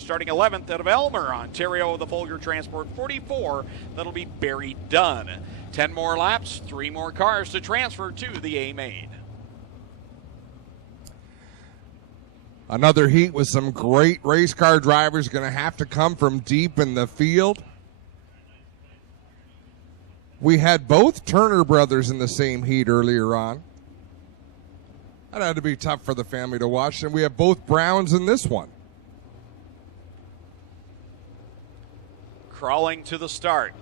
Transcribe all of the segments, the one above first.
Starting 11th out of Elmer, Ontario, the Folger Transport 44. That'll be Barry Dunn. 10 more laps, 3 more cars to transfer to the A main. Another heat with some great race car drivers going to have to come from deep in the field. We had both Turner brothers in the same heat earlier on. That had to be tough for the family to watch. And we have both Browns in this one. Crawling to the start.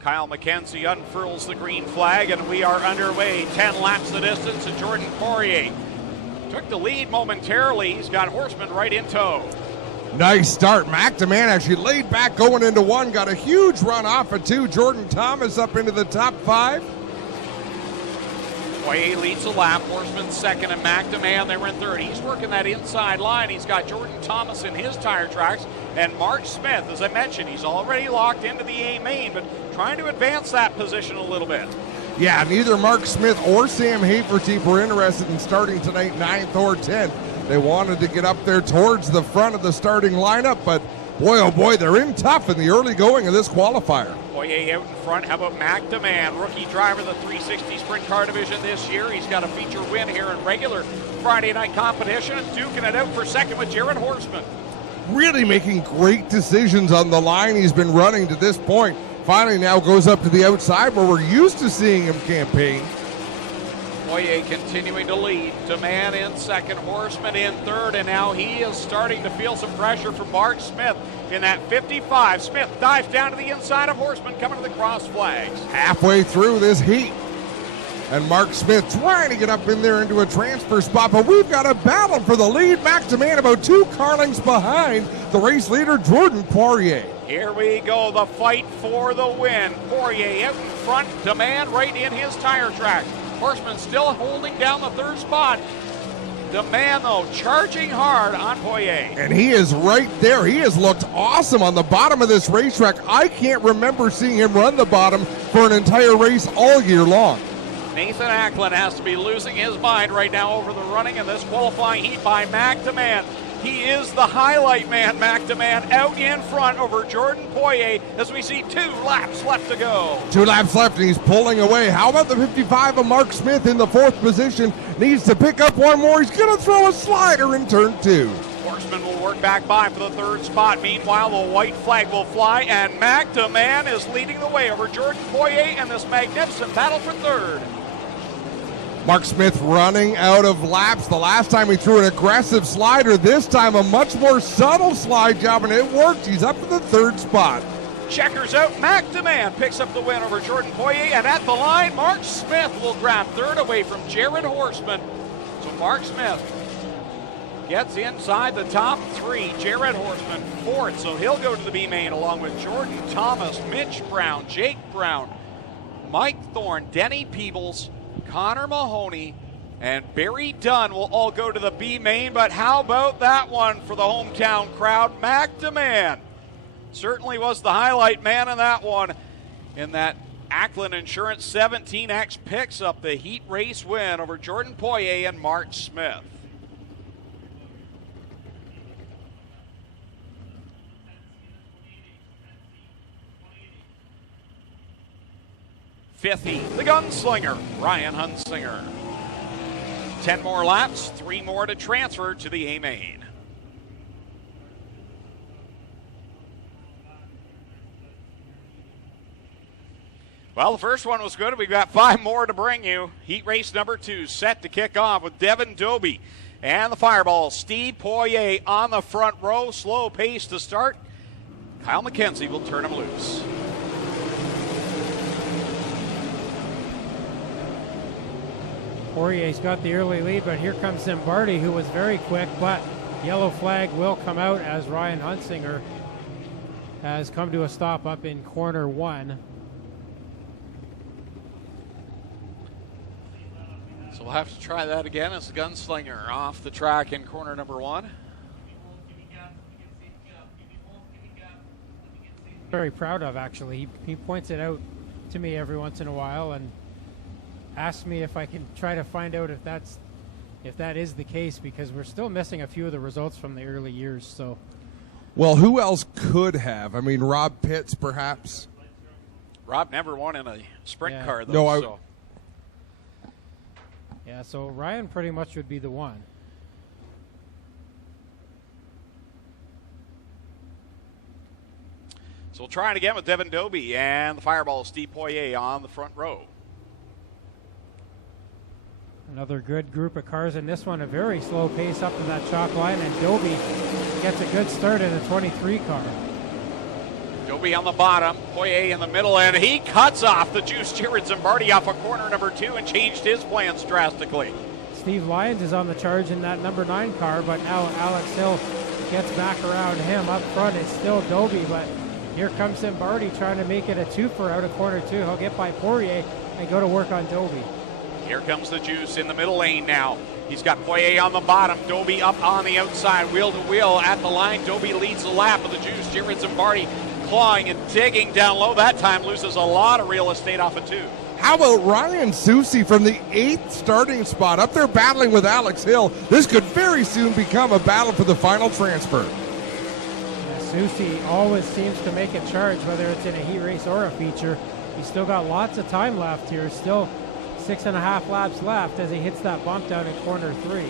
Kyle McKenzie unfurls the green flag, and we are underway. 10 laps the distance, and Jordan Poirier took the lead momentarily. He's got Horseman right in tow. Nice start. McDeman actually laid back going into one, got a huge run off of 2. Jordan Thomas up into the top 5. Poirier leads the lap, Horseman second, and McDeman they were in third. He's working that inside line. He's got Jordan Thomas in his tire tracks, and Mark Smith, as I mentioned, he's already locked into the A main, but trying to advance that position a little bit. Yeah, neither Mark Smith or Sam Haferteep were interested in starting tonight 9th or 10th. They wanted to get up there towards the front of the starting lineup, but boy, oh boy, they're in tough in the early going of this qualifier. Poirier out in front. How about McDeman, rookie driver of the 360 Sprint Car Division this year. He's got a feature win here in regular Friday night competition, and duking it out for second with Jared Horseman. Really making great decisions on the line he's been running to this point. Finally now goes up to the outside where we're used to seeing him campaign. Poirier continuing to lead. DeMann in second, Horseman in third, and now he is starting to feel some pressure from Mark Smith in that 55. Smith dives down to the inside of Horseman, coming to the cross flags. Halfway through this heat, and Mark Smith trying to get up in there into a transfer spot, but we've got a battle for the lead. McDeman about 2 car lengths behind the race leader, Jordan Poirier. Here we go, the fight for the win. Poirier out in front, DeMann right in his tire tracks. Horseman still holding down the third spot. DeMann, though, charging hard on Poirier. And he is right there. He has looked awesome on the bottom of this racetrack. I can't remember seeing him run the bottom for an entire race all year long. Nathan Acklin has to be losing his mind right now over the running of this qualifying heat by McDeman. He is the highlight man, McDeman, out in front over Jordan Poirier as we see 2 laps left to go. 2 laps left, and he's pulling away. How about the 55 of Mark Smith in the 4th position? Needs to pick up one more. He's going to throw a slider in turn 2. Horseman will work back by for the 3rd spot. Meanwhile, the white flag will fly, and McDeman is leading the way over Jordan Poirier in this magnificent battle for 3rd. Mark Smith running out of laps. The last time he threw an aggressive slider, this time a much more subtle slide job, and it worked. He's up to the 3rd spot. Checkers out. McDeman picks up the win over Jordan Poirier, and at the line, Mark Smith will grab 3rd away from Jared Horseman. So Mark Smith gets inside the top 3. Jared Horseman 4th, so he'll go to the B main along with Jordan Thomas, Mitch Brown, Jake Brown, Mike Thorne, Denny Peebles, Connor Mahoney, and Barry Dunn will all go to the B main, but how about that one for the hometown crowd? McDeman certainly was the highlight man in that one. In that Acklin Insurance 17X picks up the heat race win over Jordan Poirier and Mark Smith. Fifth heat, the gunslinger, Ryan Hunsinger. 10 more laps, 3 more to transfer to the A main. Well, the first one was good. We've got 5 more to bring you. Heat race number 2 set to kick off with Devin Doby and the Fireball. Steve Poirier on the front row. Slow pace to start. Kyle McKenzie will turn him loose. Poirier's got the early lead, but here comes Zimbardi, who was very quick, but yellow flag will come out as Ryan Hunsinger has come to a stop up in corner 1. So we'll have to try that again as the gunslinger off the track in corner number 1. Very proud of, actually. He points it out to me every once in a while and asks me if I can try to find out if that is the case, because we're still missing a few of the results from the early years. So Well, who else could have? I mean, Rob Pitts, perhaps. Rob never won in a sprint car, though. No, Yeah, so Ryan pretty much would be the one. So we'll try it again with Devin Dobie and the Fireball, Steve Poirier on the front row. Another good group of cars in this one, a very slow pace up to that chalk line, and Dobie gets a good start in a 23 car. Dobie on the bottom, Poirier in the middle, and he cuts off the juice Jared Zimbardi off of corner number 2 and changed his plans drastically. Steve Lyons is on the charge in that number 9 car, but now Alex Hill gets back around him. Up front is still Dobie, but here comes Zimbardi trying to make it a twofer out of corner 2. He'll get by Poirier and go to work on Dobie. Here comes the juice in the middle lane now. He's got Poirier on the bottom, Dobie up on the outside, wheel to wheel at the line. Dobie leads the lap of the juice. Jared Zimbardi clawing and digging down low. That time loses a lot of real estate off of 2. How about Ryan Susie from the 8th starting spot up there battling with Alex Hill? This could very soon become a battle for the final transfer. Susie always seems to make a charge, whether it's in a heat race or a feature. He's still got lots of time left here. Still 6.5 laps left as he hits that bump down in corner 3.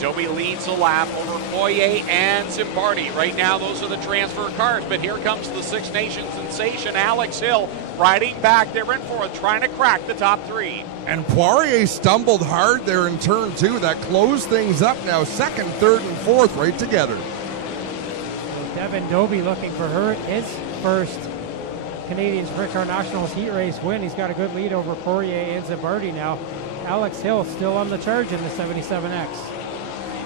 Dobie leads the lap over Poirier and Zimbardi. Right now, those are the transfer cars, but here comes the Six Nations sensation, Alex Hill, riding back there and forth, trying to crack the top 3. And Poirier stumbled hard there in turn 2. That closed things up now. 2nd, 3rd, and 4th right together. Devin Dobie looking for his first Canadian Sprintcar Nationals heat race win. He's got a good lead over Poirier and Zimbardi now. Alex Hill still on the charge in the 77X.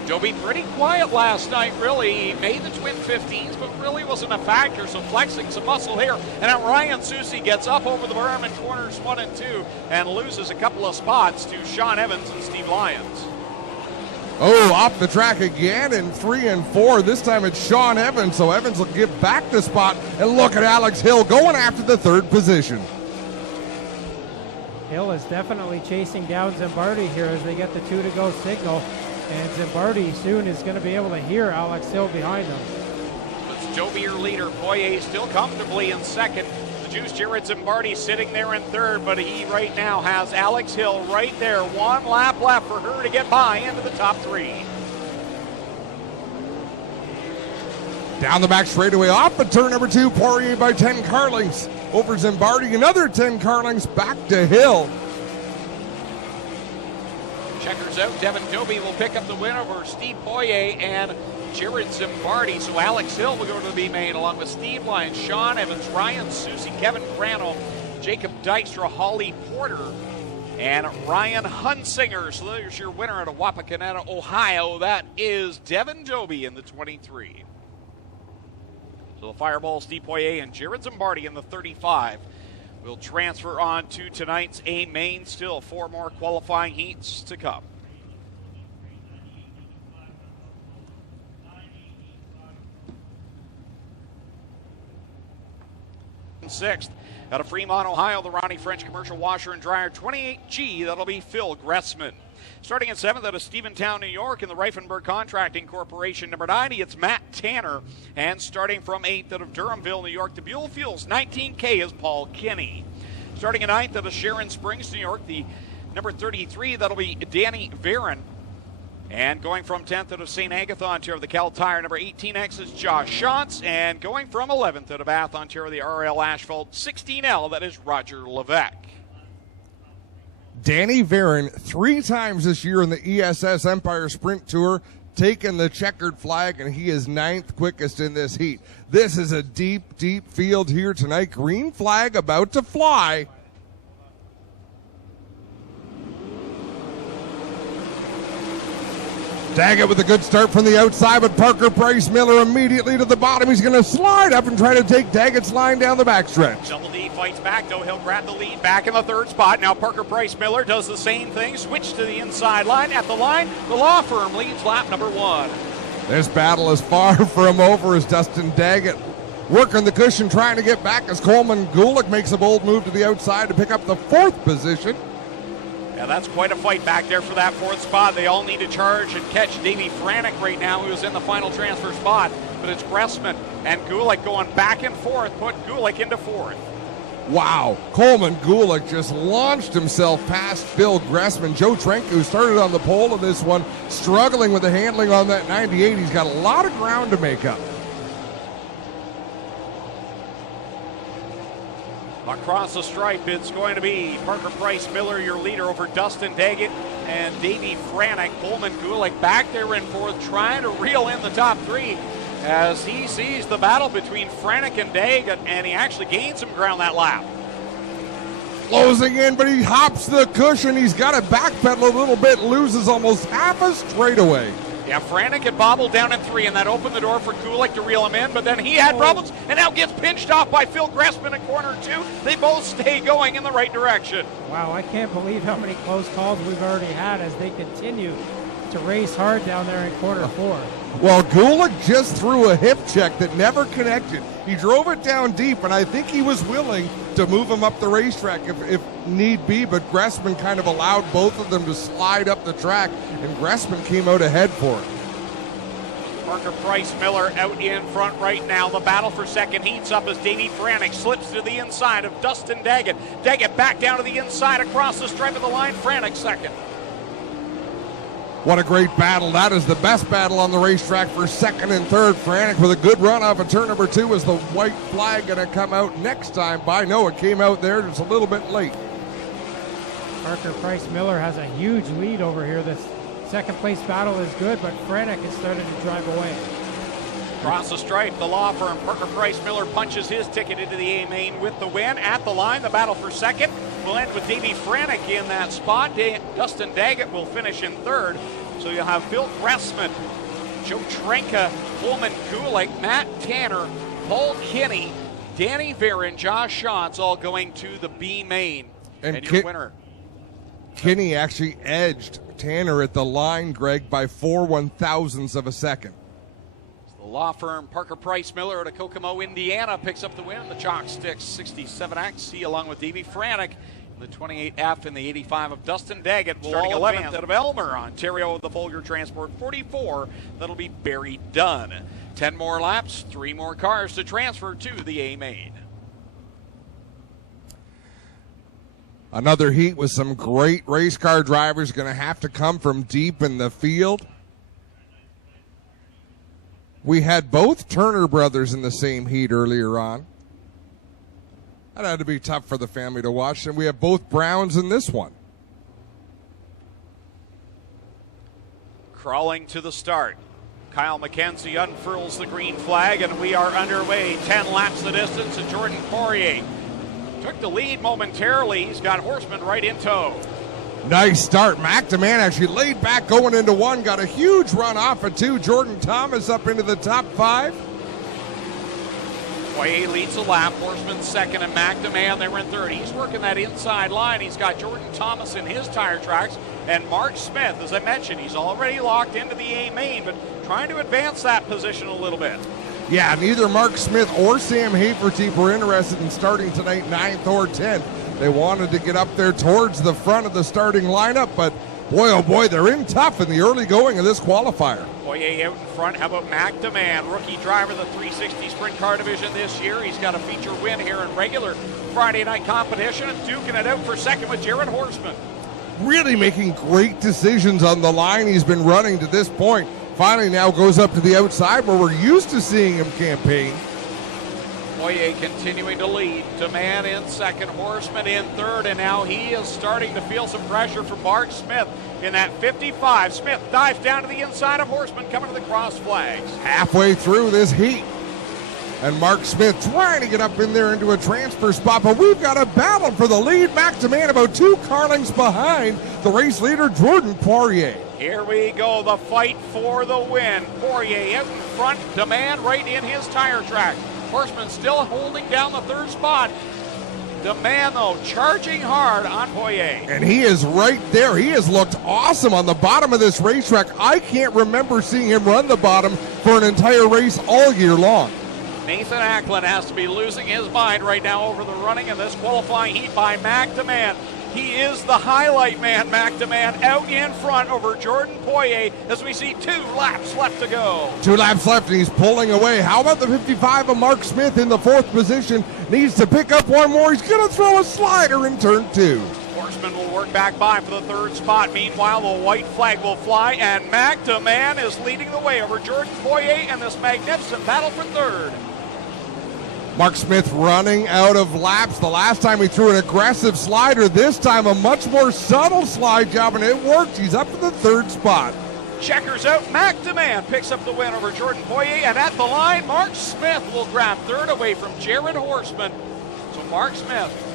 Dobie pretty quiet last night, really. He made the twin 15s, but really wasn't a factor, so flexing some muscle here. And now Ryan Susie gets up over the berm in corners 1 and 2 and loses a couple of spots to Sean Evans and Steve Lyons. Oh, off the track again in 3 and 4. This time it's Sean Evans, so Evans will give back the spot. And look at Alex Hill going after the 3rd position. Hill is definitely chasing down Zimbardi here as they get the 2 to go signal. And Zimbardi soon is going to be able to hear Alex Hill behind him. It's Dobie, your leader. Poirier still comfortably in 2nd. The juice Jared Zimbardi sitting there in 3rd, but he right now has Alex Hill right there. 1 lap left for her to get by into the top 3. Down the back straightaway off of turn number 2, Poirier by 10 car lengths. Over Zimbardi, another 10 car lengths back to Hill. Checkers out. Devin Dobie will pick up the win over Steve Poirier and Jared Zimbardi. So Alex Hill will go to the B main along with Steve Lyons, Sean Evans, Ryan Susie, Kevin Crano, Jacob Dykstra, Holly Porter, and Ryan Hunsinger. So there's your winner out of Wapakoneta, Ohio. That is Devin Dobie in the 23. So the Fireball, Steve Poirier and Jared Zimbardi in the 35. We'll transfer on to tonight's A main. Still 4 more qualifying heats to come. Sixth, out of Fremont, Ohio, the Ronnie French Commercial Washer and Dryer 28G. That'll be Phil Gressman. Starting at 7th, out of Stephentown, New York, in the Reifenberg Contracting Corporation, number 90, it's Matt Tanner. And starting from 8th, out of Durhamville, New York, the Buell Fuels 19K is Paul Kinney. Starting at 9th, out of Sharon Springs, New York, the number 33, that'll be Danny Varon. And going from 10th out of St. Agatha, Ontario, the Cal Tire, number 18X is Josh Shantz. And going from 11th out of Bath, Ontario, the RL Asphalt 16L, that is Roger Levesque. Danny Varon, 3 times this year in the ESS Empire Sprint Tour, taking the checkered flag, and he is 9th quickest in this heat. This is a deep, deep field here tonight. Green flag about to fly. Daggett with a good start from the outside, but Parker Price Miller immediately to the bottom. He's going to slide up and try to take Daggett's line down the backstretch. Double D fights back, though. He'll grab the lead back in the 3rd spot. Now Parker Price Miller does the same thing. Switch to the inside line. At the line, the law firm leads lap number 1. This battle is far from over as Dustin Daggett working the cushion, trying to get back as Coleman Gulick makes a bold move to the outside to pick up the 4th position. Yeah, that's quite a fight back there for that 4th spot. They all need to charge and catch Davey Franek right now, who is in the final transfer spot. but it's Gressman and Gulick going back and forth, put Gulick into fourth. Wow, Coleman Gulick just launched himself past Phil Gressman. Joe Trenka, who started on the pole in this one, struggling with the handling on that 98. He's got a lot of ground to make up. Across the stripe, it's going to be Parker Price Miller, your leader, over Dustin Daggett and Davey Franek. Coleman Gulick back there in fourth, trying to reel in the top three as he sees the battle between Franek and Daggett, and he actually gained some ground that lap. Closing in, but he hops the cushion. He's got to backpedal a little bit, loses almost half a straightaway. Yeah, Franek had bobbled down in three, and that opened the door for Gulick to reel him in, but then he had problems, and now gets pinched off by Phil Gressman in corner two. They both stay going in the right direction. Wow, I can't believe how many close calls we've already had as they continue to race hard down there in quarter four. Well, Gulick just threw a hip check that never connected. He drove it down deep, and I think he was willing to move him up the racetrack if need be, but Gressman kind of allowed both of them to slide up the track, and Gressman came out ahead for it. Parker Price Miller out in front right now. The battle for second heats up as Davey Franek slips to the inside of Dustin Daggett. Daggett back down to the inside across the stripe of the line. Franek second. What a great battle. That is the best battle on the racetrack for second and third. Franek with a good run off of turn number two. Is the white flag going to come out next time? By no, it came out there just a little bit late. Parker Price Miller has a huge lead over here. This second place battle is good, but Franek is starting to drive away. Across the stripe, the law firm Parker Price Miller punches his ticket into the A main with the win. At the line, the battle for second will end with Davey Franek in that spot. Dustin Daggett will finish in third. So you'll have Phil Gressman, Joe Trenka, Coleman Gulick, Matt Tanner, Paul Kinney, Danny Varon, Josh Schatz all going to the B main. And your winner. Kinney actually edged Tanner at the line, Greg, by 4 1/1000ths of a second. The law firm Parker Price Miller out of Kokomo, Indiana picks up the win. The Chalk Sticks 67XC along with Davey Franek. The 28F and the 85 of Dustin Daggett will starting 11th out of Elmer, Ontario, the Folger Transport 44. That'll be Barry Dunn. 10 more laps, 3 more cars to transfer to the A main. Another heat with some great race car drivers going to have to come from deep in the field. We had both Turner brothers in the same heat earlier on. That had to be tough for the family to watch, and we have both Browns in this one. Crawling to the start. Kyle McKenzie unfurls the green flag, and we are underway. 10 laps the distance, and Jordan Poirier took the lead momentarily. He's got Horseman right in tow. Nice start. McDeman actually laid back going into one, got a huge run off of two. Jordan Thomas up into the top 5. Poirier leads the lap, Horseman second, and McDeman there in third. He's working that inside line. He's got Jordan Thomas in his tire tracks, and Mark Smith, as I mentioned, he's already locked into the A main, but trying to advance that position a little bit. Yeah, neither Mark Smith or Sam Hafertepe were interested in starting tonight 9th or 10th. They wanted to get up there towards the front of the starting lineup, but boy, oh boy, they're in tough in the early going of this qualifier. Poirier out in front. How about McDeman, rookie driver of the 360 Sprint Car division this year. He's got a feature win here in regular Friday night competition and duking it out for second with Jared Horseman. Really making great decisions on the line he's been running to this point. Finally now goes up to the outside where we're used to seeing him campaign. Poirier continuing to lead. DeMann in second, Horseman in third, and now he is starting to feel some pressure from Mark Smith in that 55. Smith dives down to the inside of Horseman coming to the cross flags. Halfway through this heat. And Mark Smith trying to get up in there into a transfer spot, but we've got a battle for the lead. McDeman about 2 car lengths behind the race leader, Jordan Poirier. Here we go, the fight for the win. Poirier out in front, DeMann right in his tire track. Horseman still holding down the third spot. DeMann, though, charging hard on Poirier. And he is right there. He has looked awesome on the bottom of this racetrack. I can't remember seeing him run the bottom for an entire race all year long. Nathan Ackland has to be losing his mind right now over the running in this qualifying heat by McDeman. He is the highlight man, McDeman, out in front over Jordan Poirier as we see 2 laps left to go. 2 laps left, and he's pulling away. How about the 55 of Mark Smith in the 4th position? Needs to pick up one more. He's going to throw a slider in turn 2. Horseman will work back by for the 3rd spot. Meanwhile, the white flag will fly, and McDeman is leading the way over Jordan Poirier in this magnificent battle for 3rd. Mark Smith running out of laps. The last time he threw an aggressive slider. This time a much more subtle slide job, and it worked. He's up in the 3rd spot. Checkers out. McDeman picks up the win over Jordan Poirier, and at the line, Mark Smith will grab 3rd away from Jared Horseman. So Mark Smith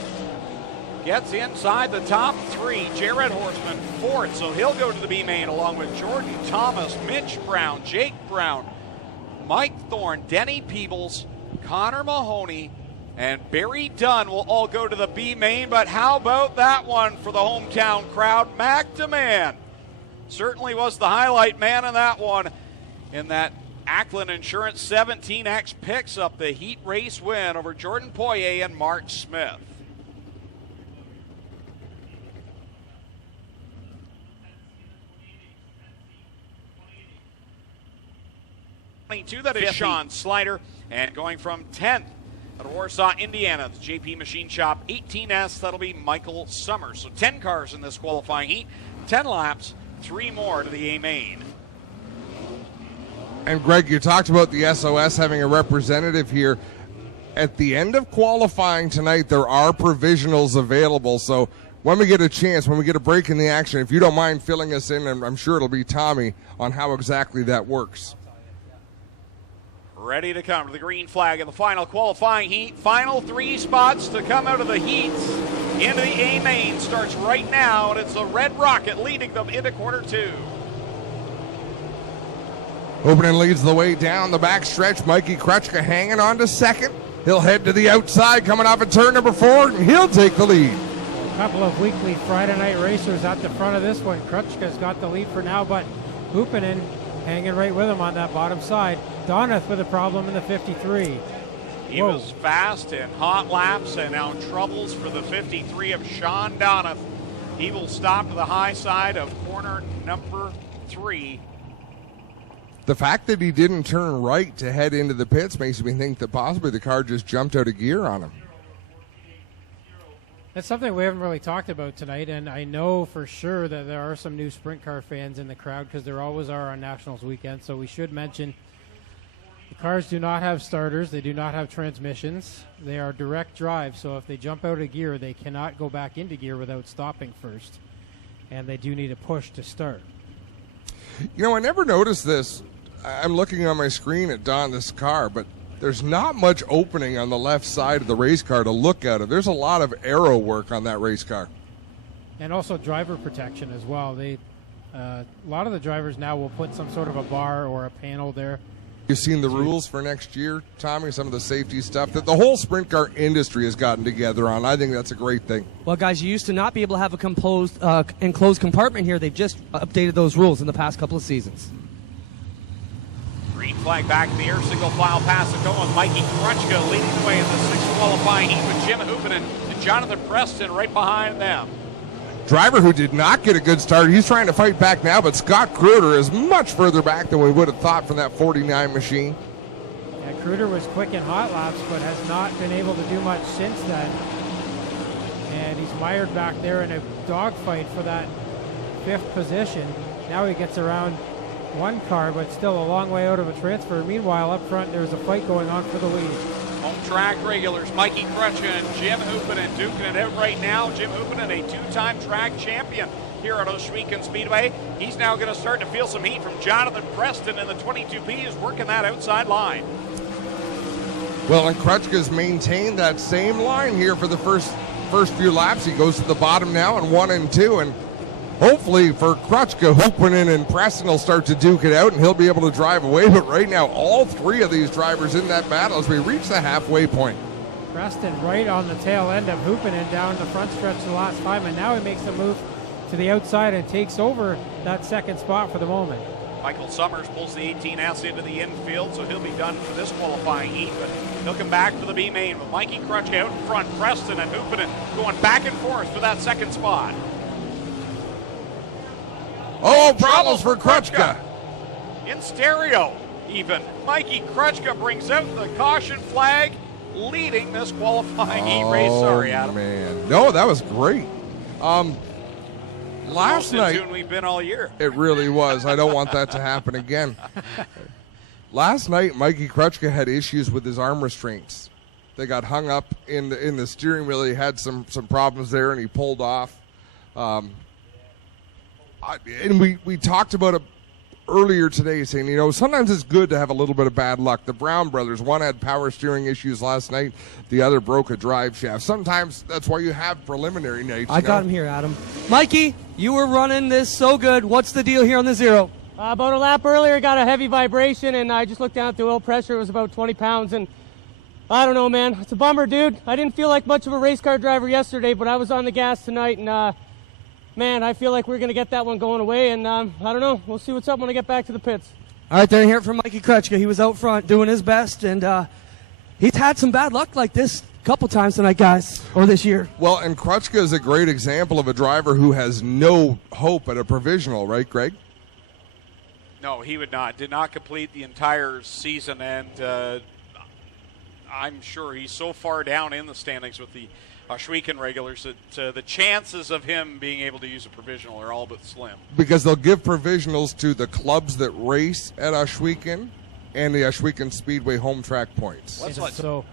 gets inside the top 3. Jared Horseman 4th, so he'll go to the B main along with Jordan Thomas, Mitch Brown, Jake Brown, Mike Thorne, Denny Peebles, Connor Mahoney, and Barry Dunn will all go to the B main. But how about that one for the hometown crowd? McDeman certainly was the highlight man in that one. In that Ackland Insurance 17X picks up the heat race win over Jordan Poirier and Mark Smith. That is Sean Slider, and going from 10th at Warsaw, Indiana, the JP Machine Shop 18S, that'll be Michael Summers. So 10 cars in this qualifying heat, 10 laps, 3 more to the A main. And Greg, you talked about the SOS having a representative here. At the end of qualifying tonight, there are provisionals available. So when we get a chance, when we get a break in the action, if you don't mind filling us in, and I'm sure it'll be Tommy, on how exactly that works. Ready to come to the green flag in the final qualifying heat. Final 3 spots to come out of the heats into the A main starts right now, and it's the Red Rocket leading them into quarter 2. Opening leads the way down the back stretch. Mikey Krutchka hanging on to 2nd. He'll head to the outside, coming off at turn number 4, and he'll take the lead. A couple of weekly Friday night racers at the front of this one. Krutchka's got the lead for now, but Hoopinen hanging right with him on that bottom side. Donath with a problem in the 53. He was fast in hot laps, and now troubles for the 53 of Sean Donath. He will stop to the high side of corner number 3. The fact that he didn't turn right to head into the pits makes me think that possibly the car just jumped out of gear on him. That's something we haven't really talked about tonight, and I know for sure that there are some new Sprint Car fans in the crowd because there always are on Nationals weekend, so we should mention the cars do not have starters, they do not have transmissions, they are direct drive, so if they jump out of gear, they cannot go back into gear without stopping first, and they do need a push to start. You know, I never noticed this. I'm looking on my screen at this car, but there's not much opening on the left side of the race car to look out of. There's a lot of aero work on that race car. And also driver protection as well. A lot of the drivers now will put some sort of a bar or a panel there. You've seen the rules for next year, Tommy, some of the safety stuff that the whole sprint car industry has gotten together on. I think that's a great thing. Well, guys, you used to not be able to have a enclosed compartment here. They've just updated those rules in the past couple of seasons. Green flag back in the air, single file pass to go with Mikey Krutchka leading the way in the 6th qualifying heat with Jim Hoopinen and Jonathan Preston right behind them. Driver who did not get a good start. He's trying to fight back now, but Scott Kruder is much further back than we would have thought from that 49 machine. Yeah, Kruder was quick in hot laps, but has not been able to do much since then. And he's mired back there in a dogfight for that 5th position. Now he gets around one car, but still a long way out of a transfer. Meanwhile, up front, there's a fight going on for the lead. Home track regulars, Mikey Krutchka and Jim Hoopinen duking it out right now. Jim Hoopinen, a 2-time track champion here at Oshwegan Speedway. He's now going to start to feel some heat from Jonathan Preston in the 22P, is working that outside line. Well, and Krutchka's maintained that same line here for the first few laps. He goes to the bottom now in 1 and 2, and hopefully for Krutchka, Hoopinen and Preston will start to duke it out, and he'll be able to drive away. But right now, all 3 of these drivers in that battle as we reach the halfway point. Preston right on the tail end of Hoopinen down the front stretch the last time, and now he makes a move to the outside and takes over that 2nd spot for the moment. Michael Summers pulls the 18S into the infield, so he'll be done for this qualifying heat, but he'll come back for the B main with Mikey Krutchka out in front, Preston and Hupinen going back and forth for that second spot. Oh, problems for Krutchka. In stereo, even. Mikey Krutchka brings out the caution flag, leading this qualifying heat race. Sorry, Adam. Man. No, that was great. Last Most night, in tune we've been all year. it really was. I don't want that to happen again. Last night, Mikey Krutchka had issues with his arm restraints. They got hung up in the steering wheel. He had some problems there, and he pulled off. And we talked about it earlier today, saying, you know, sometimes it's good to have a little bit of bad luck. The Brown brothers, one had power steering issues last night, the other broke a drive shaft. Sometimes that's why you have preliminary nights. I got him here, Adam. Mikey, you were running this so good. What's the deal here on the zero? About a lap earlier, got a heavy vibration, and I just looked down at the oil pressure. It was about 20 pounds, and I don't know, man. It's a bummer, dude. I didn't feel like much of a race car driver yesterday, but I was on the gas tonight, and man, I feel like we're going to get that one going away, and I don't know. We'll see what's up when I get back to the pits. All right, there you hear it from Mikey Krutchka. He was out front doing his best, and he's had some bad luck like this a couple times tonight, guys, or this year. Well, and Krutchka is a great example of a driver who has no hope at a provisional, right, Greg? No, he would not. Did not complete the entire season, and I'm sure he's so far down in the standings with the Ohsweken regulars that the chances of him being able to use a provisional are all but slim. Because they'll give provisionals to the clubs that race at Ohsweken and the Ohsweken Speedway home track points. So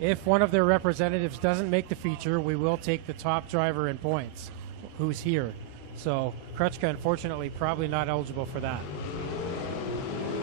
if one of their representatives doesn't make the feature, we will take the top driver in points who's here. So Krutchka, unfortunately, probably not eligible for that.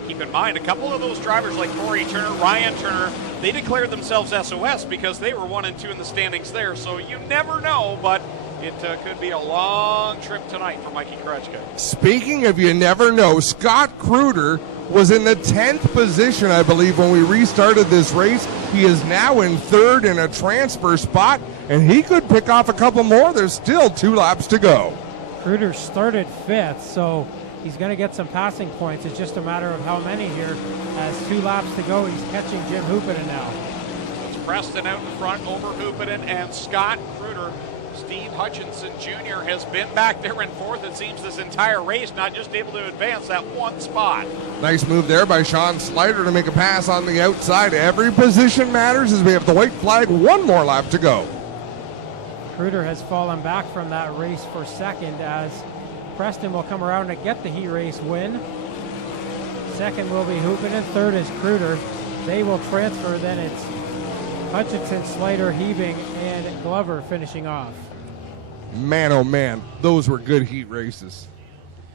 Keep in mind, a couple of those drivers like Corey Turner, Ryan Turner, they declared themselves SOS because they were 1 and 2 in the standings there. So you never know, but it could be a long trip tonight for Mikey Krutchka. Speaking of you never know, Scott Kruder was in the 10th position, I believe, when we restarted this race. He is now in 3rd in a transfer spot, and he could pick off a couple more. There's still 2 laps to go. Kruder started 5th, so he's going to get some passing points. It's just a matter of how many here. Has 2 laps to go. He's catching Jim Hupinen now. It's Preston out in front over Hupinen and Scott Kruder. Steve Hutchinson Jr. has been back there in 4th, it seems, this entire race, not just able to advance that 1 spot. Nice move there by Sean Slider to make a pass on the outside. Every position matters as we have the white flag. 1 more lap to go. Kruder has fallen back from that race for 2nd as Preston will come around and get the heat race win. 2nd will be Hupinen. 3rd is Kruder. They will transfer. Then it's Hutchinson, Slider, Hebing, and Glover finishing off. Man, oh man, those were good heat races.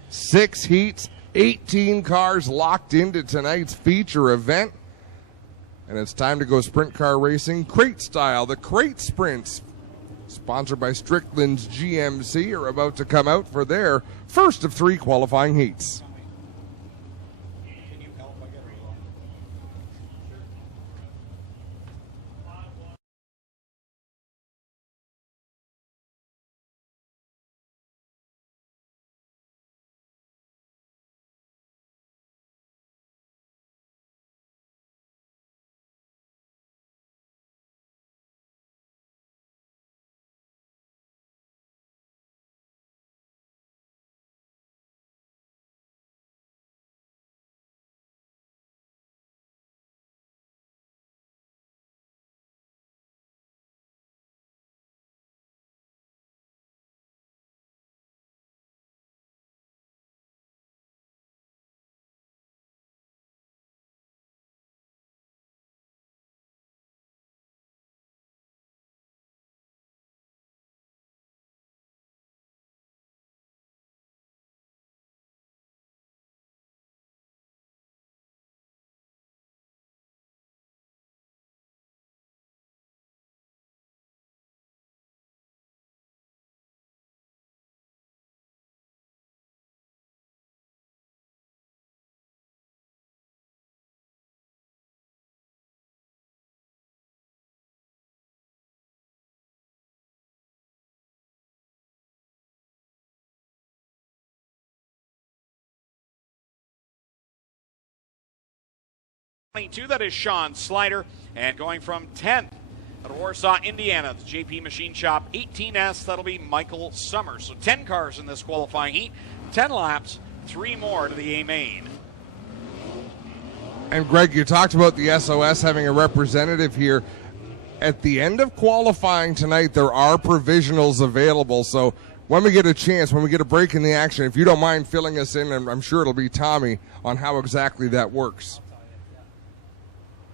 6 heats, 18 cars locked into tonight's feature event. And it's time to go sprint car racing crate style. The crate sprints, sponsored by Strickland's GMC, are about to come out for their first of 3 qualifying heats. 22, that is Sean Slider. And going from 10th out of Warsaw, Indiana, the JP Machine Shop 18S, that'll be Michael Summers. So 10 cars in this qualifying heat, 10 laps, 3 more to the A main. And Greg, you talked about the SOS having a representative here. At the end of qualifying tonight, there are provisionals available. So when we get a chance, when we get a break in the action, if you don't mind filling us in, and I'm sure it'll be Tommy, on how exactly that works.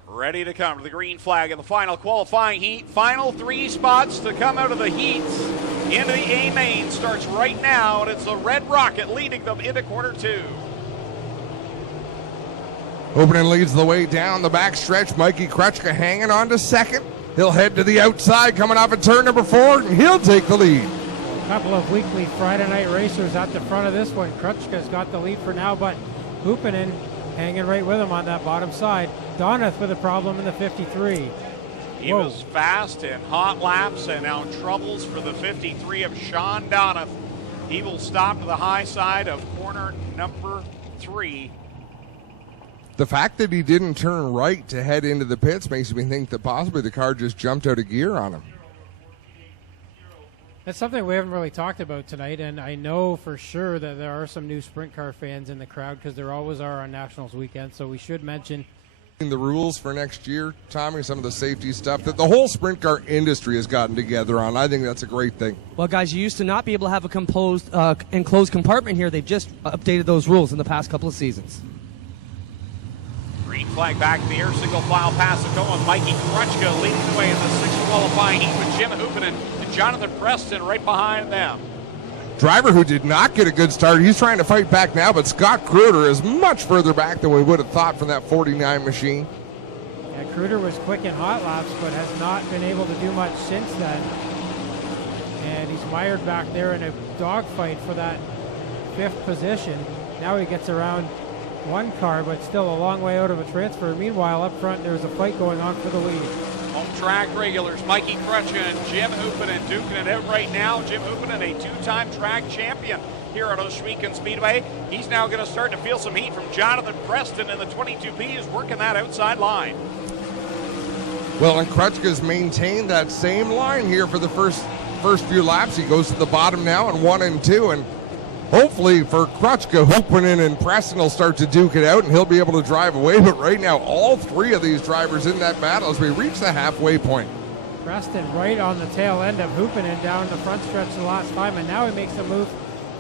Ready to come to the green flag in the final qualifying heat. Final 3 spots to come out of the heats into the A main starts right now, and it's the Red Rocket leading them into quarter 2. Opening leads the way down the back stretch. Mikey Krutchka hanging on to second. He'll head to the outside, coming off at turn number 4, and he'll take the lead. A couple of weekly Friday night racers at the front of this one. Krutchka's got the lead for now, but Hoopinen hanging right with him on that bottom side. Donath with a problem in the 53. He was fast in hot laps, and now troubles for the 53 of Sean Donath. He will stop to the high side of corner number 3. The fact that he didn't turn right to head into the pits makes me think that possibly the car just jumped out of gear on him. That's something we haven't really talked about tonight, and I know for sure that there are some new Sprint Car fans in the crowd because there always are on Nationals weekend, so we should mention the rules for next year, Tommy, some of the safety stuff that the whole Sprint Car industry has gotten together on. I think that's a great thing. Well, guys, you used to not be able to have a enclosed compartment here. They've just updated those rules in the past couple of seasons. Green flag back in the air, single file pass to go with Mikey Krutchka leading the way in the 6th qualifying heat with Jim Hoopinen and Jonathan Preston right behind them. Driver who did not get a good start. He's trying to fight back now, but Scott Kruder is much further back than we would have thought from that 49 machine. Yeah, Kruder was quick in hot laps, but has not been able to do much since then. And he's mired back there in a dogfight for that 5th position. Now he gets around one car, but still a long way out of a transfer. Meanwhile, up front, there's a fight going on for the lead. Home track regulars, Mikey Krutchka and Jim Hoopinen duking it out right now. Jim Hoopinen, a 2-time track champion here at Oshwegan Speedway. He's now going to start to feel some heat from Jonathan Preston in the 22B, who's working that outside line. Well, and Krutchka's maintained that same line here for the first few laps. He goes to the bottom now in 1 and 2, and hopefully for Krutchka, Hoopinen and Preston will start to duke it out and he'll be able to drive away. But right now, all 3 of these drivers in that battle as we reach the halfway point. Preston right on the tail end of Hoopinen down the front stretch the last time, and now he makes a move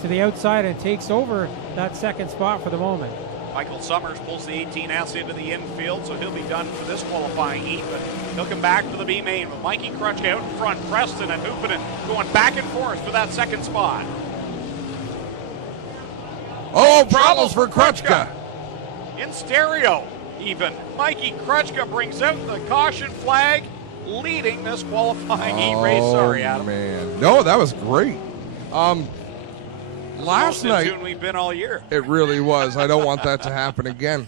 to the outside and takes over that 2nd spot for the moment. Michael Summers pulls the 18S into the infield, so he'll be done for this qualifying heat, but he'll come back for the B main with Mikey Krutchka out in front, Preston and Hoopinen going back and forth for that 2nd spot. Oh, problems for Krutchka. In stereo, even. Mikey Krutchka brings out the caution flag, leading this qualifying heat race. Sorry, Adam. Man. No, that was great. Last night, tune we've been all year. It really was. I don't want that to happen again.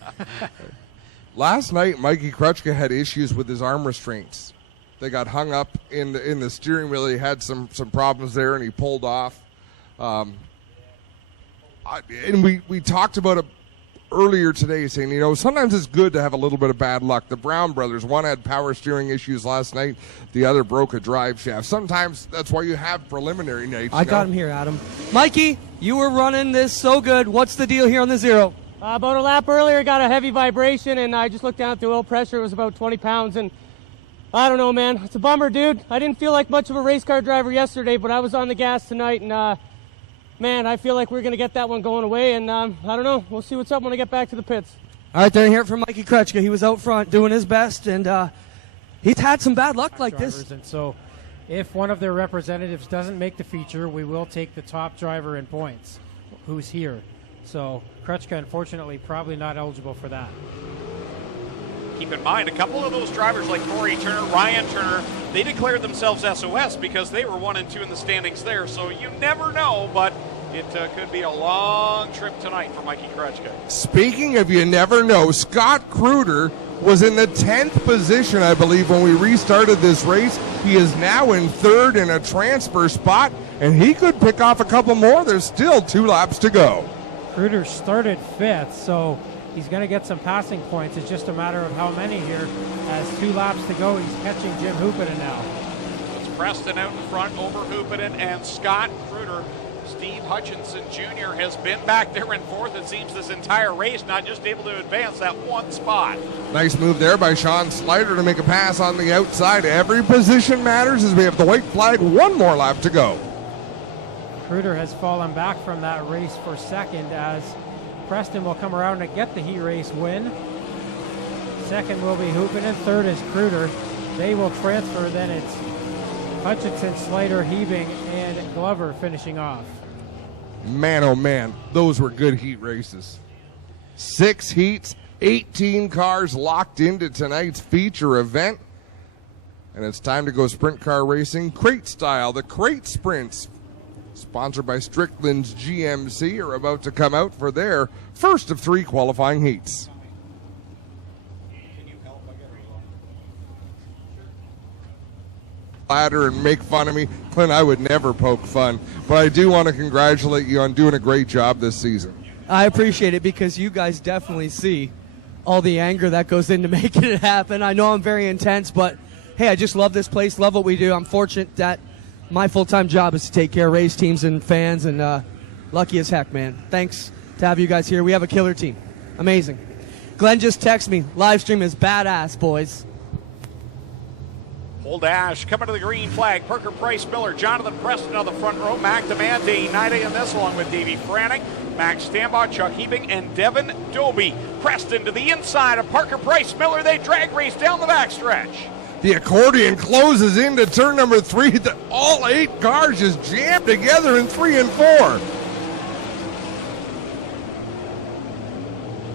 Last night, Mikey Krutchka had issues with his arm restraints. They got hung up in the steering wheel. He had some problems there, and he pulled off. And we talked about it earlier today, saying, you know, sometimes it's good to have a little bit of bad luck. The Brown brothers, one had power steering issues last night, the other broke a drive shaft. Sometimes that's why you have preliminary nights. I got him here, Adam. Mikey, you were running this so good. What's the deal here on the 0? About a lap earlier, got a heavy vibration, and I just looked down at the oil pressure. It was about 20 pounds, and I don't know, man. It's a bummer, dude. I didn't feel like much of a race car driver yesterday, but I was on the gas tonight, and man, I feel like we're going to get that one going away, and I don't know. We'll see what's up when I get back to the pits. All right, there, hear it from Mikey Krutchka. He was out front doing his best, and he's had some bad luck like this. And so if one of their representatives doesn't make the feature, we will take the top driver in points who's here. So Krutchka, unfortunately, probably not eligible for that. Keep in mind, a couple of those drivers like Corey Turner, Ryan Turner, they declared themselves SOS because they were 1 and 2 in the standings there. So you never know, but it could be a long trip tonight for Mikey Krutchka. Speaking of you never know, Scott Kruder was in the 10th position, I believe, when we restarted this race. He is now in 3rd in a transfer spot, and he could pick off a couple more. There's still 2 laps to go. Kruder started 5th, so he's going to get some passing points. It's just a matter of how many here. As 2 laps to go, he's catching Jim Hoopinen now. It's Preston out in front over Hoopinen and Scott Kruder. Steve Hutchinson Jr. has been back there in fourth, it seems, this entire race, not just able to advance that one spot. Nice move there by Sean Slider to make a pass on the outside. Every position matters as we have the white flag. 1 more lap to go. Kruder has fallen back from that race for second, as Preston will come around and get the heat race win. Second will be Hoopinen, third is Kruder. They will transfer, then it's Hutchinson, Slider, Hebing, and Glover finishing off. Man, oh man, those were good heat races. 6 heats, 18 cars locked into tonight's feature event. And it's time to go sprint car racing crate style. The crate sprints, sponsored by Strickland's GMC, are about to come out for their first of 3 qualifying heats. Ladder and make fun of me. Clint, I would never poke fun, but I do want to congratulate you on doing a great job this season. I appreciate it because you guys definitely see all the anger that goes into making it happen. I know I'm very intense, but hey, I just love this place, love what we do. I'm fortunate that my full-time job is to take care of race teams and fans, and lucky as heck, man. Thanks to have you guys here. We have a killer team. Amazing. Glenn just texted me. Live stream is badass, boys. Full dash coming to the green flag. Parker Price Miller, Jonathan Preston on the front row. Mac Demand, Dane Nida in this, along with Davey Frannick, Max Stambaugh, Chuck Hebing, and Devin Doby. Preston to the inside of Parker Price Miller. They drag race down the backstretch. The accordion closes into turn number 3. All 8 cars just jammed together in 3 and 4.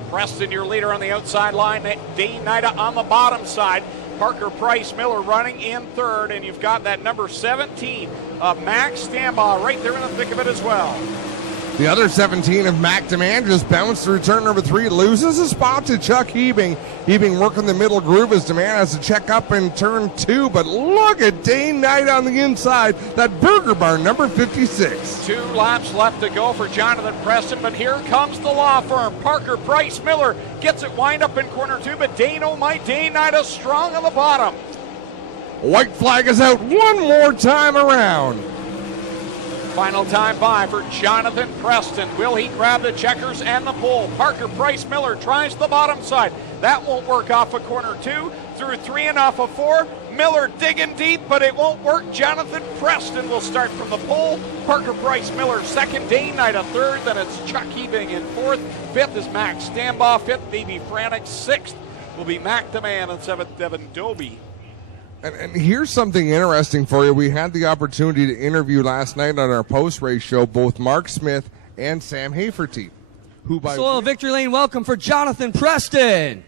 Preston, your leader on the outside line. Dane Nida on the bottom side. Parker Price Miller running in third, and you've got that number 17 of Max Stambaugh right there in the thick of it as well. The other 17 of Mac Demand just bounced through turn number 3, loses a spot to Chuck Hebing. Hebing working the middle groove as Demand has to check up in turn 2, but look at Dane Knight on the inside, that Burger Barn number 56. 2 laps left to go for Jonathan Preston, but here comes the law firm. Parker Price Miller gets it wind up in corner 2, but Dane Knight is strong on the bottom. White flag is out 1 more time around. Final time by for Jonathan Preston. Will he grab the checkers and the pole? Parker Price Miller tries the bottom side. That won't work off of corner 2. Through 3 and off of 4. Miller digging deep, but it won't work. Jonathan Preston will start from the pole. Parker Price Miller second. Dane Knight a third. Then it's Chuck Hebing in fourth. Fifth is Max Stambaugh. Fifth, Davey Frannick. Sixth will be Mac Demand, and seventh, Devin Doby. And here's something interesting for you. We had the opportunity to interview last night on our post-race show both Mark Smith and Sam Haferty, who by Soil Victory Lane welcome for Jonathan Preston.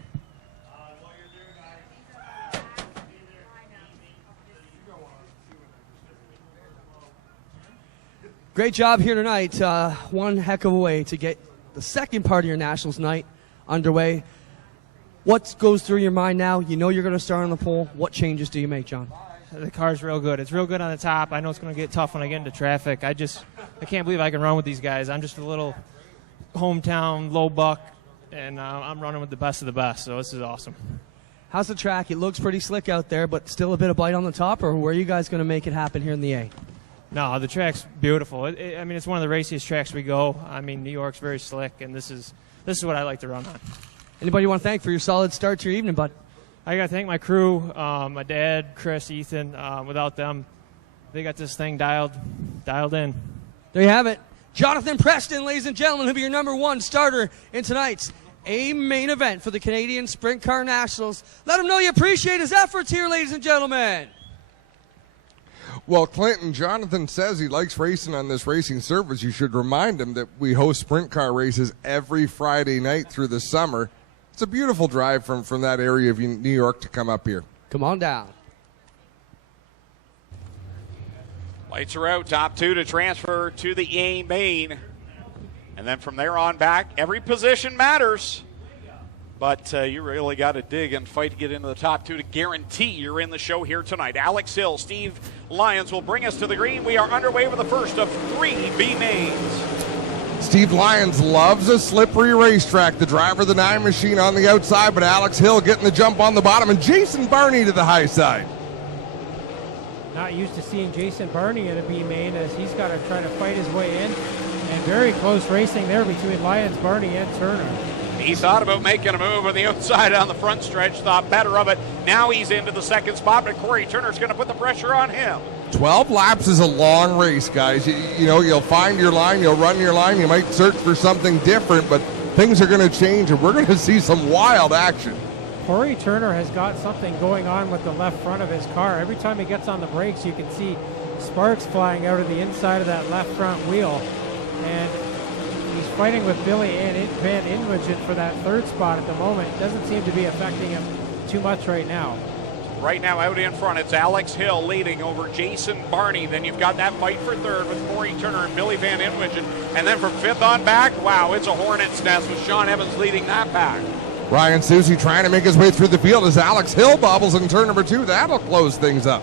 Great job here tonight. One heck of a way to get the second part of your Nationals night underway. What goes through your mind now? You know you're going to start on the pole. What changes do you make, John? The car's real good. It's real good on the top. I know it's going to get tough when I get into traffic. I can't believe I can run with these guys. I'm just a little hometown low buck, and I'm running with the best of the best, so this is awesome. How's the track? It looks pretty slick out there, but still a bit of bite on the top, or where are you guys going to make it happen here in the A? No, the track's beautiful. It's one of the raciest tracks we go. New York's very slick, and this is what I like to run on. Anybody you want to thank for your solid start to your evening, bud? I got to thank my crew, my dad, Chris, Ethan. Without them, they got this thing dialed in. There you have it. Jonathan Preston, ladies and gentlemen, who'll be your number 1 starter in tonight's A main event for the Canadian Sprint Car Nationals. Let him know you appreciate his efforts here, ladies and gentlemen. Well, Clinton, Jonathan says he likes racing on this racing surface. You should remind him that we host sprint car races every Friday night through the summer. It's a beautiful drive from that area of New York to come up here. Come on down. Lights are out. Top 2 to transfer to the A main. And then from there on back, every position matters. But you really got to dig and fight to get into the top 2 to guarantee you're in the show here tonight. Alex Hill, Steve Lyons will bring us to the green. We are underway with the first of 3 B mains. Steve Lyons loves a slippery racetrack. The driver of the 9 machine on the outside, but Alex Hill getting the jump on the bottom, and Jason Barney to the high side. Not used to seeing Jason Barney in a B main, as he's got to try to fight his way in. And very close racing there between Lyons, Barney, and Turner. He thought about making a move on the outside on the front stretch, thought better of it. Now he's into the second spot, but Corey Turner's going to put the pressure on him. 12 laps is a long race, guys. You know, you'll find your line, you'll run your line, you might search for something different, but things are going to change, and we're going to see some wild action. Corey Turner has got something going on with the left front of his car. Every time he gets on the brakes, you can see sparks flying out of the inside of that left front wheel. And he's fighting with Billy Van Inwagen for that third spot at the moment. It doesn't seem to be affecting him too much right now. Right now out in front, it's Alex Hill leading over Jason Barney. Then you've got that fight for third with Corey Turner and Billy Van Inwagen. And then from fifth on back, wow, it's a hornet's nest with Sean Evans leading that pack. Ryan Susie trying to make his way through the field as Alex Hill bobbles in turn number 2. That'll close things up.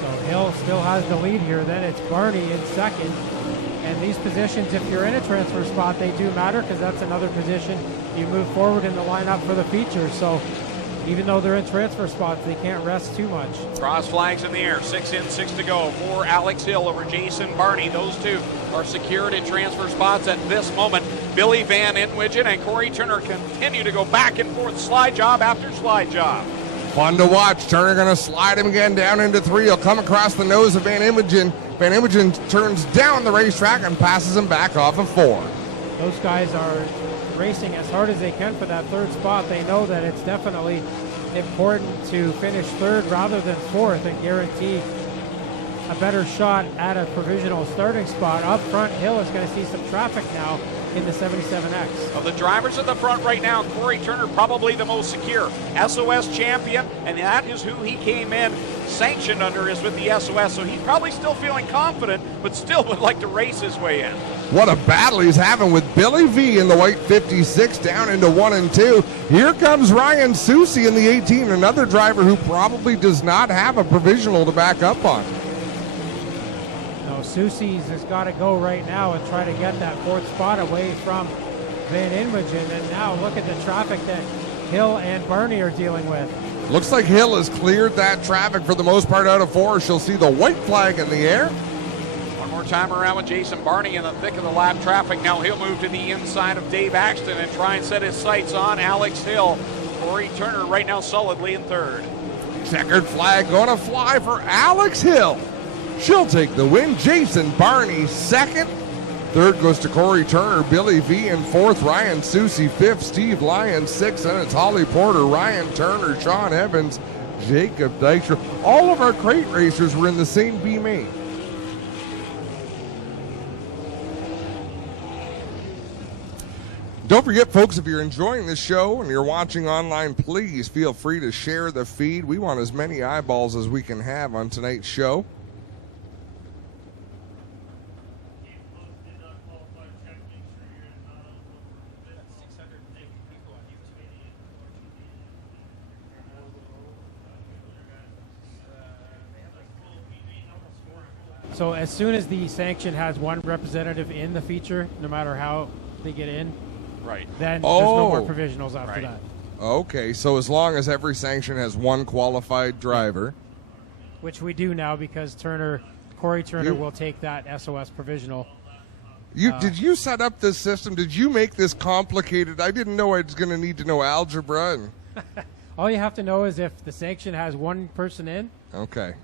So Hill still has the lead here. Then it's Barney in second. And these positions, if you're in a transfer spot, they do matter, because that's another position you move forward in the lineup for the feature. So even though they're in transfer spots, they can't rest too much. Cross flags in the air, 6 in, 6 to go for Alex Hill over Jason Barney. Those two are secured in transfer spots at this moment. Billy Van Inwagen and Corey Turner continue to go back and forth, slide job after slide job. Fun to watch. Turner going to slide him again down into 3. He'll come across the nose of Van Inwagen. Van Inwagen turns down the racetrack and passes him back off of 4. Those guys are racing as hard as they can for that third spot. They know that it's definitely important to finish third rather than fourth and guarantee a better shot at a provisional starting spot. Up front, Hill is going to see some traffic now in the 77X. Of the drivers at the front right now, Corey Turner probably the most secure. SOS champion, and that is who he came in sanctioned under, is with the SOS, so he's probably still feeling confident, but still would like to race his way in. What a battle he's having with Billy V in the white 56 down into 1 and 2. Here comes Ryan Susie in the 18, another driver who probably does not have a provisional to back up on. No, Susie's has got to go right now and try to get that fourth spot away from Van Inwagen. And now look at the traffic that Hill and Barney are dealing with. Looks like Hill has cleared that traffic for the most part out of 4. She'll see the white flag in the air. One more time around with Jason Barney in the thick of the lap traffic. Now he'll move to the inside of Dave Axton and try and set his sights on Alex Hill. Corey Turner right now solidly in third. Checkered flag going to fly for Alex Hill. She'll take the win. Jason Barney second. Third goes to Corey Turner. Billy V in fourth. Ryan Susie fifth. Steve Lyons sixth. And it's Holly Porter, Ryan Turner, Sean Evans, Jacob Dykstra. All of our crate racers were in the same B main. Don't forget, folks, if you're enjoying the show and you're watching online, please feel free to share the feed. We want as many eyeballs as we can have on tonight's show. So as soon as the sanction has one representative in the feature, no matter how they get in, right, then there's no more provisionals after that. Okay, so as long as every sanction has one qualified driver. Which we do now, because Corey Turner will take that SOS provisional. Did you set up this system? Did you make this complicated? I didn't know I was going to need to know algebra. And all you have to know is if the sanction has one person in, okay.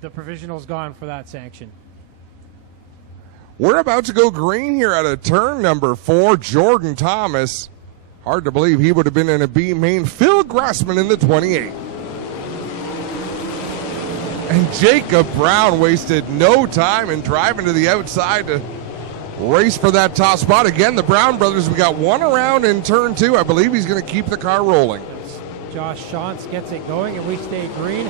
the provisional's gone for that sanction. We're about to go green here at a turn number 4. Jordan Thomas. Hard to believe he would have been in a B main. Phil Grossman in the 28. And Jacob Brown wasted no time in driving to the outside to race for that top spot. Again, the Brown brothers, we got one around in turn 2. I believe he's going to keep the car rolling. Josh Shantz gets it going, and we stay green.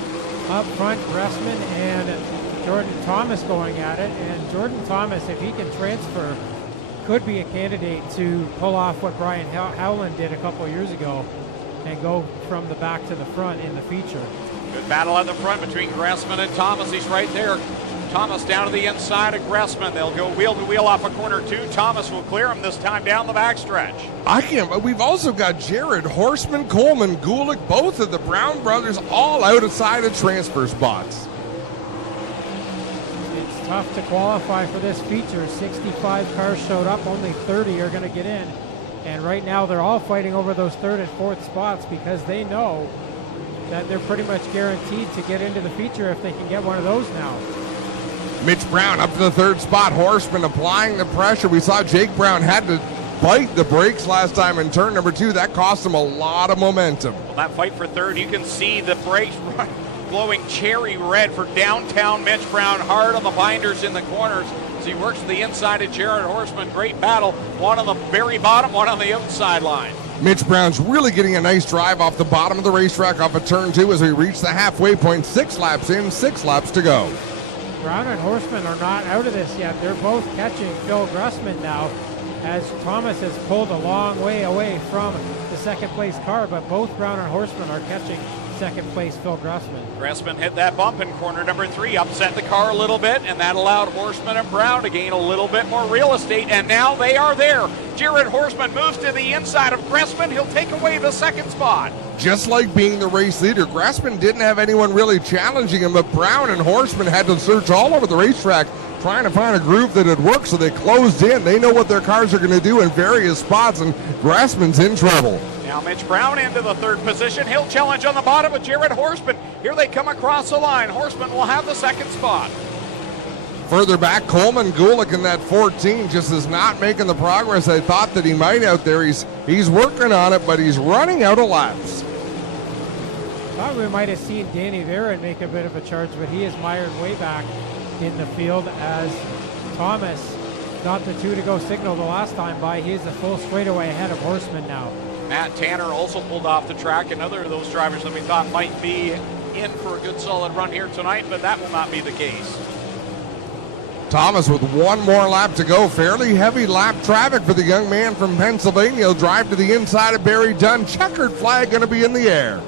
Up front, Grossman and Jordan Thomas going at it. And Jordan Thomas, if he can transfer, could be a candidate to pull off what Brian Howland did a couple of years ago and go from the back to the front in the feature. Good battle at the front between Grossman and Thomas. He's right there. Thomas down to the inside of Gressman. They'll go wheel to wheel off a corner 2. Thomas will clear him this time down the backstretch. We've also got Jared Horseman, Coleman Gulick, both of the Brown brothers, all outside of transfer spots. It's tough to qualify for this feature. 65 cars showed up, only 30 are going to get in. And right now they're all fighting over those 3rd and 4th spots because they know that they're pretty much guaranteed to get into the feature if they can get one of those now. Mitch Brown up to the 3rd spot. Horseman applying the pressure. We saw Jake Brown had to bite the brakes last time in turn number 2. That cost him a lot of momentum. Well, that fight for 3rd, you can see the brakes glowing cherry red for downtown Mitch Brown. Hard on the binders in the corners as he works to the inside of Jared Horseman. Great battle. One on the very bottom, one on the outside line. Mitch Brown's really getting a nice drive off the bottom of the racetrack off of turn 2 as we reach the halfway point. 6 laps in, 6 laps to go. Brown and Horseman are not out of this yet. They're both catching Phil Gressman now as Thomas has pulled a long way away from the 2nd place car, but both Brown and Horseman are catching 2nd place Phil Gressman. Gressman hit that bump in corner number 3, upset the car a little bit, and that allowed Horseman and Brown to gain a little bit more real estate, and now they are there. Jared Horseman moves to the inside of Gressman. He'll take away the 2nd spot. Just like being the race leader, Gressman didn't have anyone really challenging him, but Brown and Horseman had to search all over the racetrack trying to find a groove that had worked, so they closed in. They know what their cars are going to do in various spots, and Gressman's in trouble. Now Mitch Brown into the 3rd position. He'll challenge on the bottom with Jared Horseman. Here they come across the line. Horseman will have the 2nd spot. Further back, Coleman Gulick in that 14 just is not making the progress I thought that he might out there. He's working on it, but he's running out of laps. Thought we might have seen Danny Varon make a bit of a charge, but he is mired way back in the field as Thomas got the 2 to go signal the last time by. He's a full straightaway ahead of Horseman now. Matt Tanner also pulled off the track, another of those drivers that we thought might be in for a good solid run here tonight, but that will not be the case. Thomas with 1 more lap to go. Fairly heavy lap traffic for the young man from Pennsylvania. He'll drive to the inside of Barry Dunn. Checkered flag going to be in the air.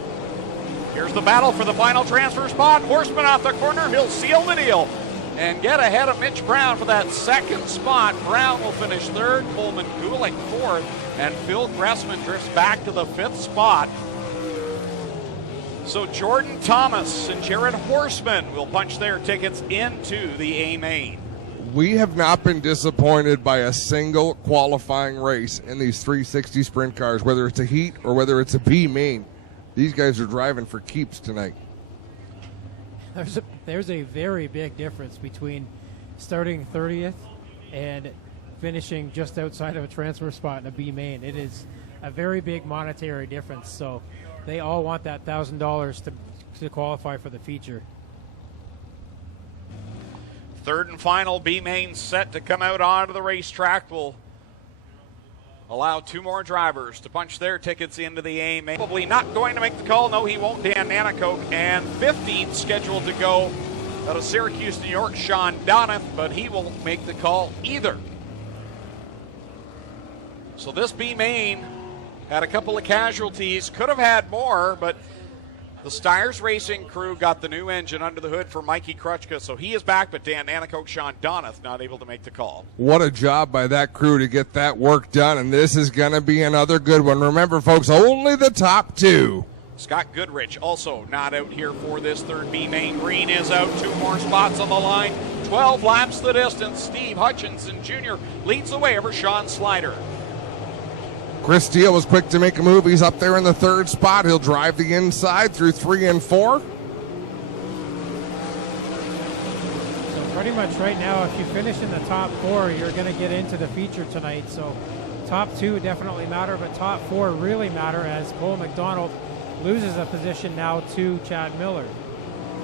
Here's the battle for the final transfer spot. Horseman off the corner. He'll seal the deal and get ahead of Mitch Brown for that 2nd spot. Brown will finish 3rd, Coleman Gulick 4th, and Phil Gressman drifts back to the 5th spot. So Jordan Thomas and Jared Horseman will punch their tickets into the A main. We have not been disappointed by a single qualifying race in these 360 sprint cars, whether it's a heat or whether it's a B main. These guys are driving for keeps tonight. There's a very big difference between starting 30th and finishing just outside of a transfer spot in a B main. It is a very big monetary difference, so they all want that $1,000 to qualify for the feature. 3rd and final B main set to come out onto the racetrack. Will allow 2 more drivers to punch their tickets into the A main. Probably not going to make the call. No, he won't. Dan Nanakoke. And 15th scheduled to go out of Syracuse, New York, Sean Donath, but he won't make the call either. So this B main had a couple of casualties. Could have had more, but the Styres Racing crew got the new engine under the hood for Mikey Krutchka, so he is back, but Dan Nanakoke, Sean Donath not able to make the call. What a job by that crew to get that work done, and this is going to be another good one. Remember, folks, only the top 2. Scott Goodrich also not out here for this 3rd B main. Green is out, 2 more spots on the line. 12 laps the distance. Steve Hutchinson Jr. leads the way over Sean Slider. Chris Steele was quick to make a move. He's up there in the 3rd spot. He'll drive the inside through 3 and 4. So pretty much right now, if you finish in the top 4, you're going to get into the feature tonight. So top 2 definitely matter, but top 4 really matter as Cole McDonald loses a position now to Chad Miller.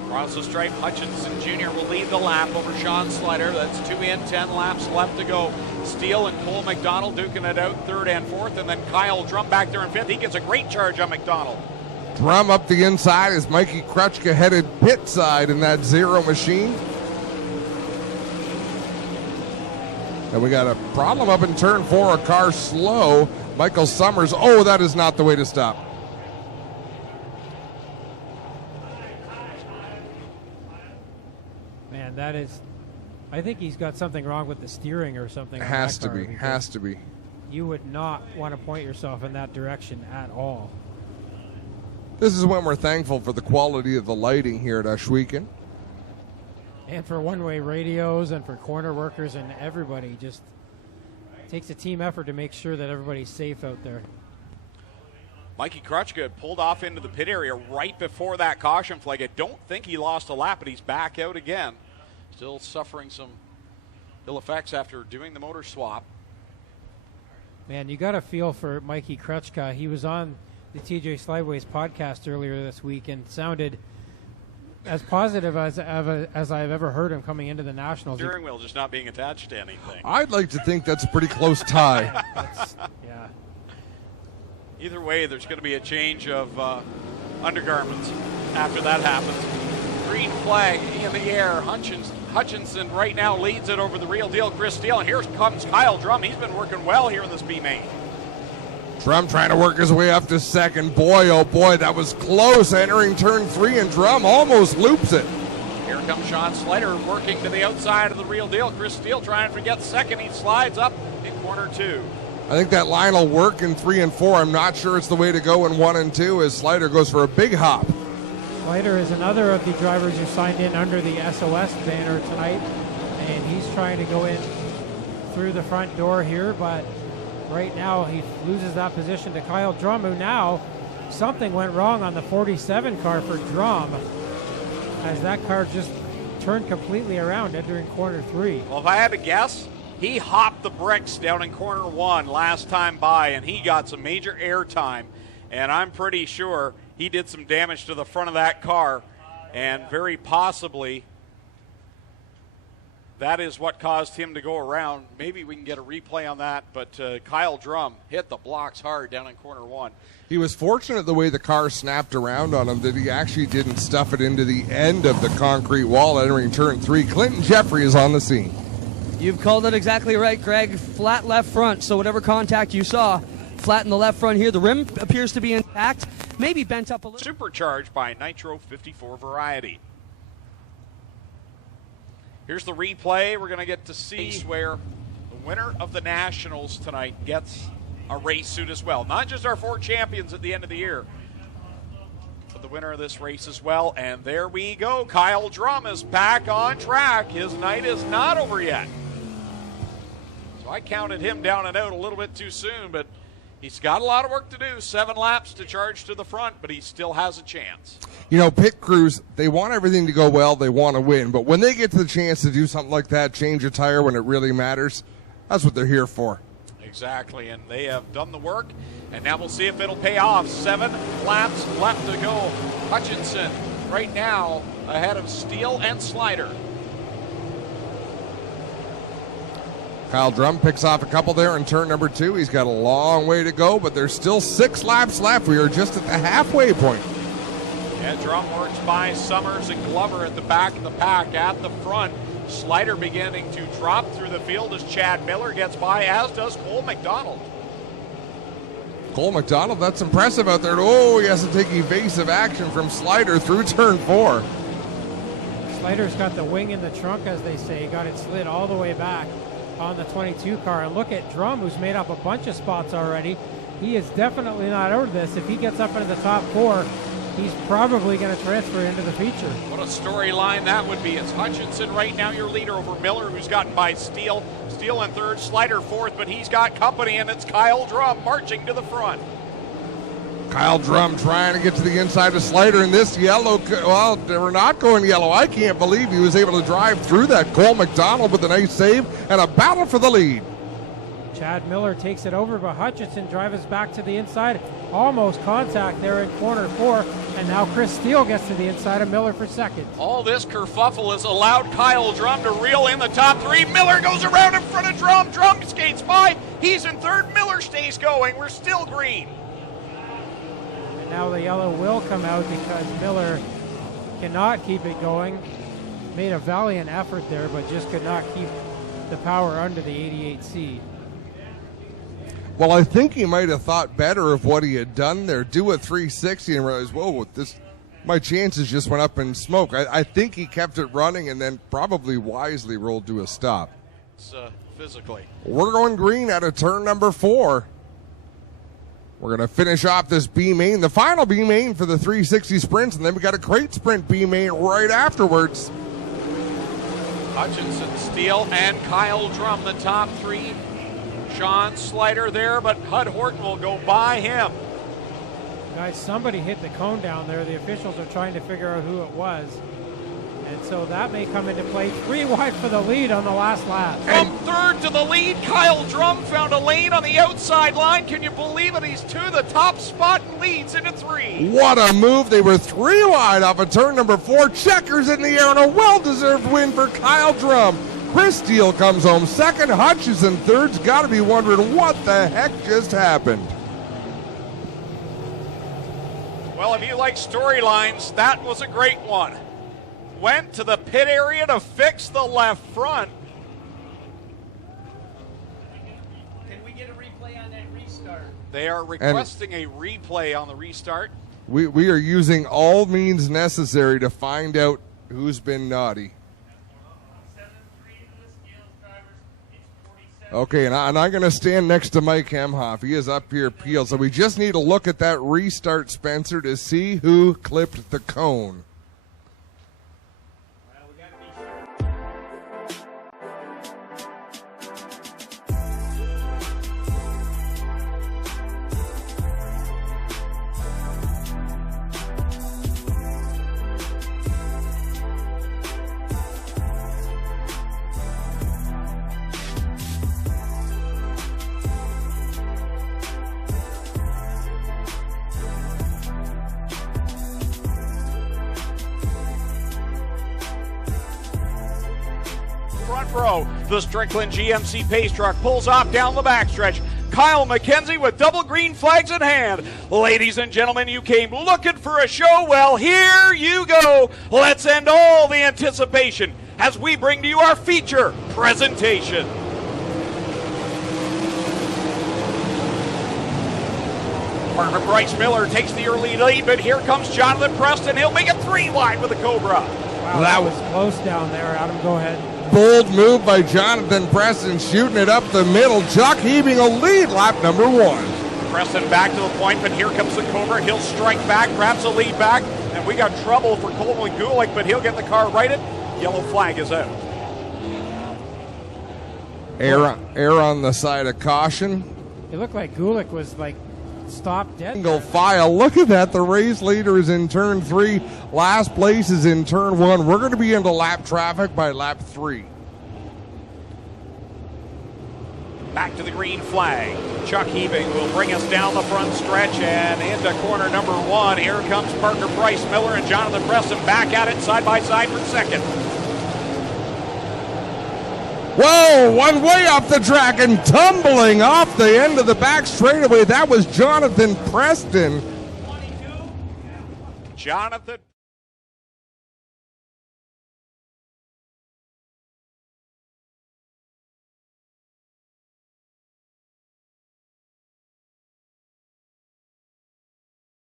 Across the stripe, Hutchinson Jr. will lead the lap over Sean Slider. That's 2 in, 10 laps left to go. Steele and Cole McDonald duking it out 3rd and 4th, and then Kyle Drum back there in 5th. He gets a great charge on McDonald. Drum up the inside as Mikey Krutchka headed pit side in that 0 machine. And we got a problem up in turn 4, a car slow. Michael Summers, oh, that is not the way to stop. Man, that is I think he's got something wrong with the steering or something. Has to be. You would not want to point yourself in that direction at all. This is when we're thankful for the quality of the lighting here at Ohsweken. And for one-way radios and for corner workers and everybody. Just takes a team effort to make sure that everybody's safe out there. Mikey Krutchka had pulled off into the pit area right before that caution flag. I don't think he lost a lap, but he's back out again. Still suffering some ill effects after doing the motor swap. Man, you got to feel for Mikey Krutchka. He was on the TJ Slideways podcast earlier this week and sounded as positive as I've ever heard him coming into the Nationals. Steering wheel just not being attached to anything. I'd like to think that's a pretty close tie. Yeah. Either way, there's going to be a change of undergarments after that happens. Green flag in the air. Hutchinson right now leads it over the real deal, Chris Steele. And here comes Kyle Drum. He's been working well here in this B main. Drum trying to work his way up to second. Boy, oh boy, that was close entering turn 3, and Drum almost loops it. Here comes Sean Slider working to the outside of the real deal. Chris Steele trying to get second. He slides up in corner 2. I think that line will work in 3 and 4. I'm not sure it's the way to go in 1 and 2 as Slider goes for a big hop. Slider is another of the drivers who signed in under the SOS banner tonight, and he's trying to go in through the front door here, but right now he loses that position to Kyle Drum, who now something went wrong on the 47 car for Drum as that car just turned completely around entering corner 3. Well, if I had to guess, he hopped the bricks down in corner 1 last time by, and he got some major air time, and I'm pretty sure he did some damage to the front of that car, and very possibly that is what caused him to go around. Maybe we can get a replay on that, but Kyle Drum hit the blocks hard down in corner 1. He was fortunate the way the car snapped around on him that he actually didn't stuff it into the end of the concrete wall entering turn 3. Clinton Jeffrey is on the scene. You've called it exactly right, Greg. Flat left front, so whatever contact you saw, flat in the left front here. The rim appears to be intact, maybe bent up a little. Supercharged by Nitro 54 variety. Here's the replay. We're going to get to see where the winner of the Nationals tonight gets a race suit as well. Not just our 4 champions at the end of the year, but the winner of this race as well. And there we go. Kyle Drum is back on track. His night is not over yet. So I counted him down and out a little bit too soon, but he's got a lot of work to do. 7 laps to charge to the front, but he still has a chance. You know, pit crews, they want everything to go well, they want to win, but when they get to the chance to do something like that, change a tire when it really matters, that's what they're here for. Exactly, and they have done the work, and now we'll see if it'll pay off. 7 laps left to go. Hutchinson right now ahead of Steele and Slider. Kyle Drum picks off a couple there in turn number 2. He's got a long way to go, but there's still 6 laps left. We are just at the halfway point. Yeah, Drum works by Summers and Glover at the back of the pack. At the front, Slider beginning to drop through the field as Chad Miller gets by, as does Cole McDonald. Cole McDonald, that's impressive out there. Oh, he has to take evasive action from Slider through turn 4. Slider's got the wing in the trunk, as they say. Got it slid all the way back on the 22 car. And look at Drum, who's made up a bunch of spots already. He is definitely not out of this. If he gets up into the top 4, he's probably going to transfer into the feature. What a storyline that would be. It's Hutchinson right now your leader over Miller, who's gotten by Steele. Steele in 3rd, Slider 4th, but he's got company, and it's Kyle Drum marching to the front. Kyle Drum trying to get to the inside of Slider in this yellow. Well, they were not going yellow. I can't believe he was able to drive through that. Cole McDonald with a nice save and a battle for the lead. Chad Miller takes it over, but Hutchinson drives back to the inside. Almost contact there in corner 4, and now Chris Steele gets to the inside of Miller for second. All this kerfuffle has allowed Kyle Drum to reel in the top 3. Miller goes around in front of Drum. Drum skates by. He's in 3rd. Miller stays going. We're still green. And now the yellow will come out because Miller cannot keep it going. Made a valiant effort there, but just could not keep the power under the 88C. Well, I think he might have thought better of what he had done there. Do a 360 and realize, whoa, My chances just went up in smoke. I think he kept it running and then probably wisely rolled to a stop. It's, physically. We're going green out of turn number 4. We're going to finish off this B main, the final B main for the 360 sprints, and then we got a crate sprint B main right afterwards. Hutchinson, Steele, and Kyle Drum, the top 3. Sean Slider there, but Hud Horton will go by him. Guys, somebody hit the cone down there. The officials are trying to figure out who it was. And so that may come into play. 3 wide for the lead on the last lap. From third to the lead, Kyle Drum found a lane on the outside line. Can you believe it? He's to the top spot and leads into 3. What a move. They were 3 wide off of turn number 4. Checkers in the air and a well-deserved win for Kyle Drum. Chris Steele comes home second. Hutchinson third's got to be wondering what the heck just happened. Well, if you like storylines, that was a great one. Went to the pit area to fix the left front. Can we get a replay on that restart? They are requesting a replay on the restart. We are using all means necessary to find out who's been naughty. Okay, and I'm going to stand next to Mike Hemhoff. He is up here peeled. So we just need to look at that restart, Spencer, to see who clipped the cone. Front row, the Strickland GMC pace truck pulls off down the backstretch. Kyle McKenzie with double green flags in hand. Ladies and gentlemen, you came looking for a show. Well, here you go. Let's end all the anticipation as we bring to you our feature presentation. Parker Bryce Miller takes the early lead, but here comes Jonathan Preston. He'll make it 3 wide with a Cobra. Wow, that was close down there. Adam, go ahead. Bold move by Jonathan Preston, shooting it up the middle. Chuck heaving a lead, lap number 1. Preston back to the point, but here comes the Cobra. He'll strike back, grabs the lead back, and we got trouble for Coleman Gulick, but he'll get the car righted. Yellow flag is out. Air on the side of caution. It looked like Gulick was like stopped dead. Single file. Look at that. The race leader is in turn 3. Last place is in turn 1. We're going to be into lap traffic by lap 3. Back to the green flag. Chuck Heaving will bring us down the front stretch and into corner number 1. Here comes Parker Bryce Miller and Jonathan Preston back at it side by side for second. Whoa, one way off the track and tumbling off the end of the back straightaway. That was Jonathan Preston. 22. Jonathan.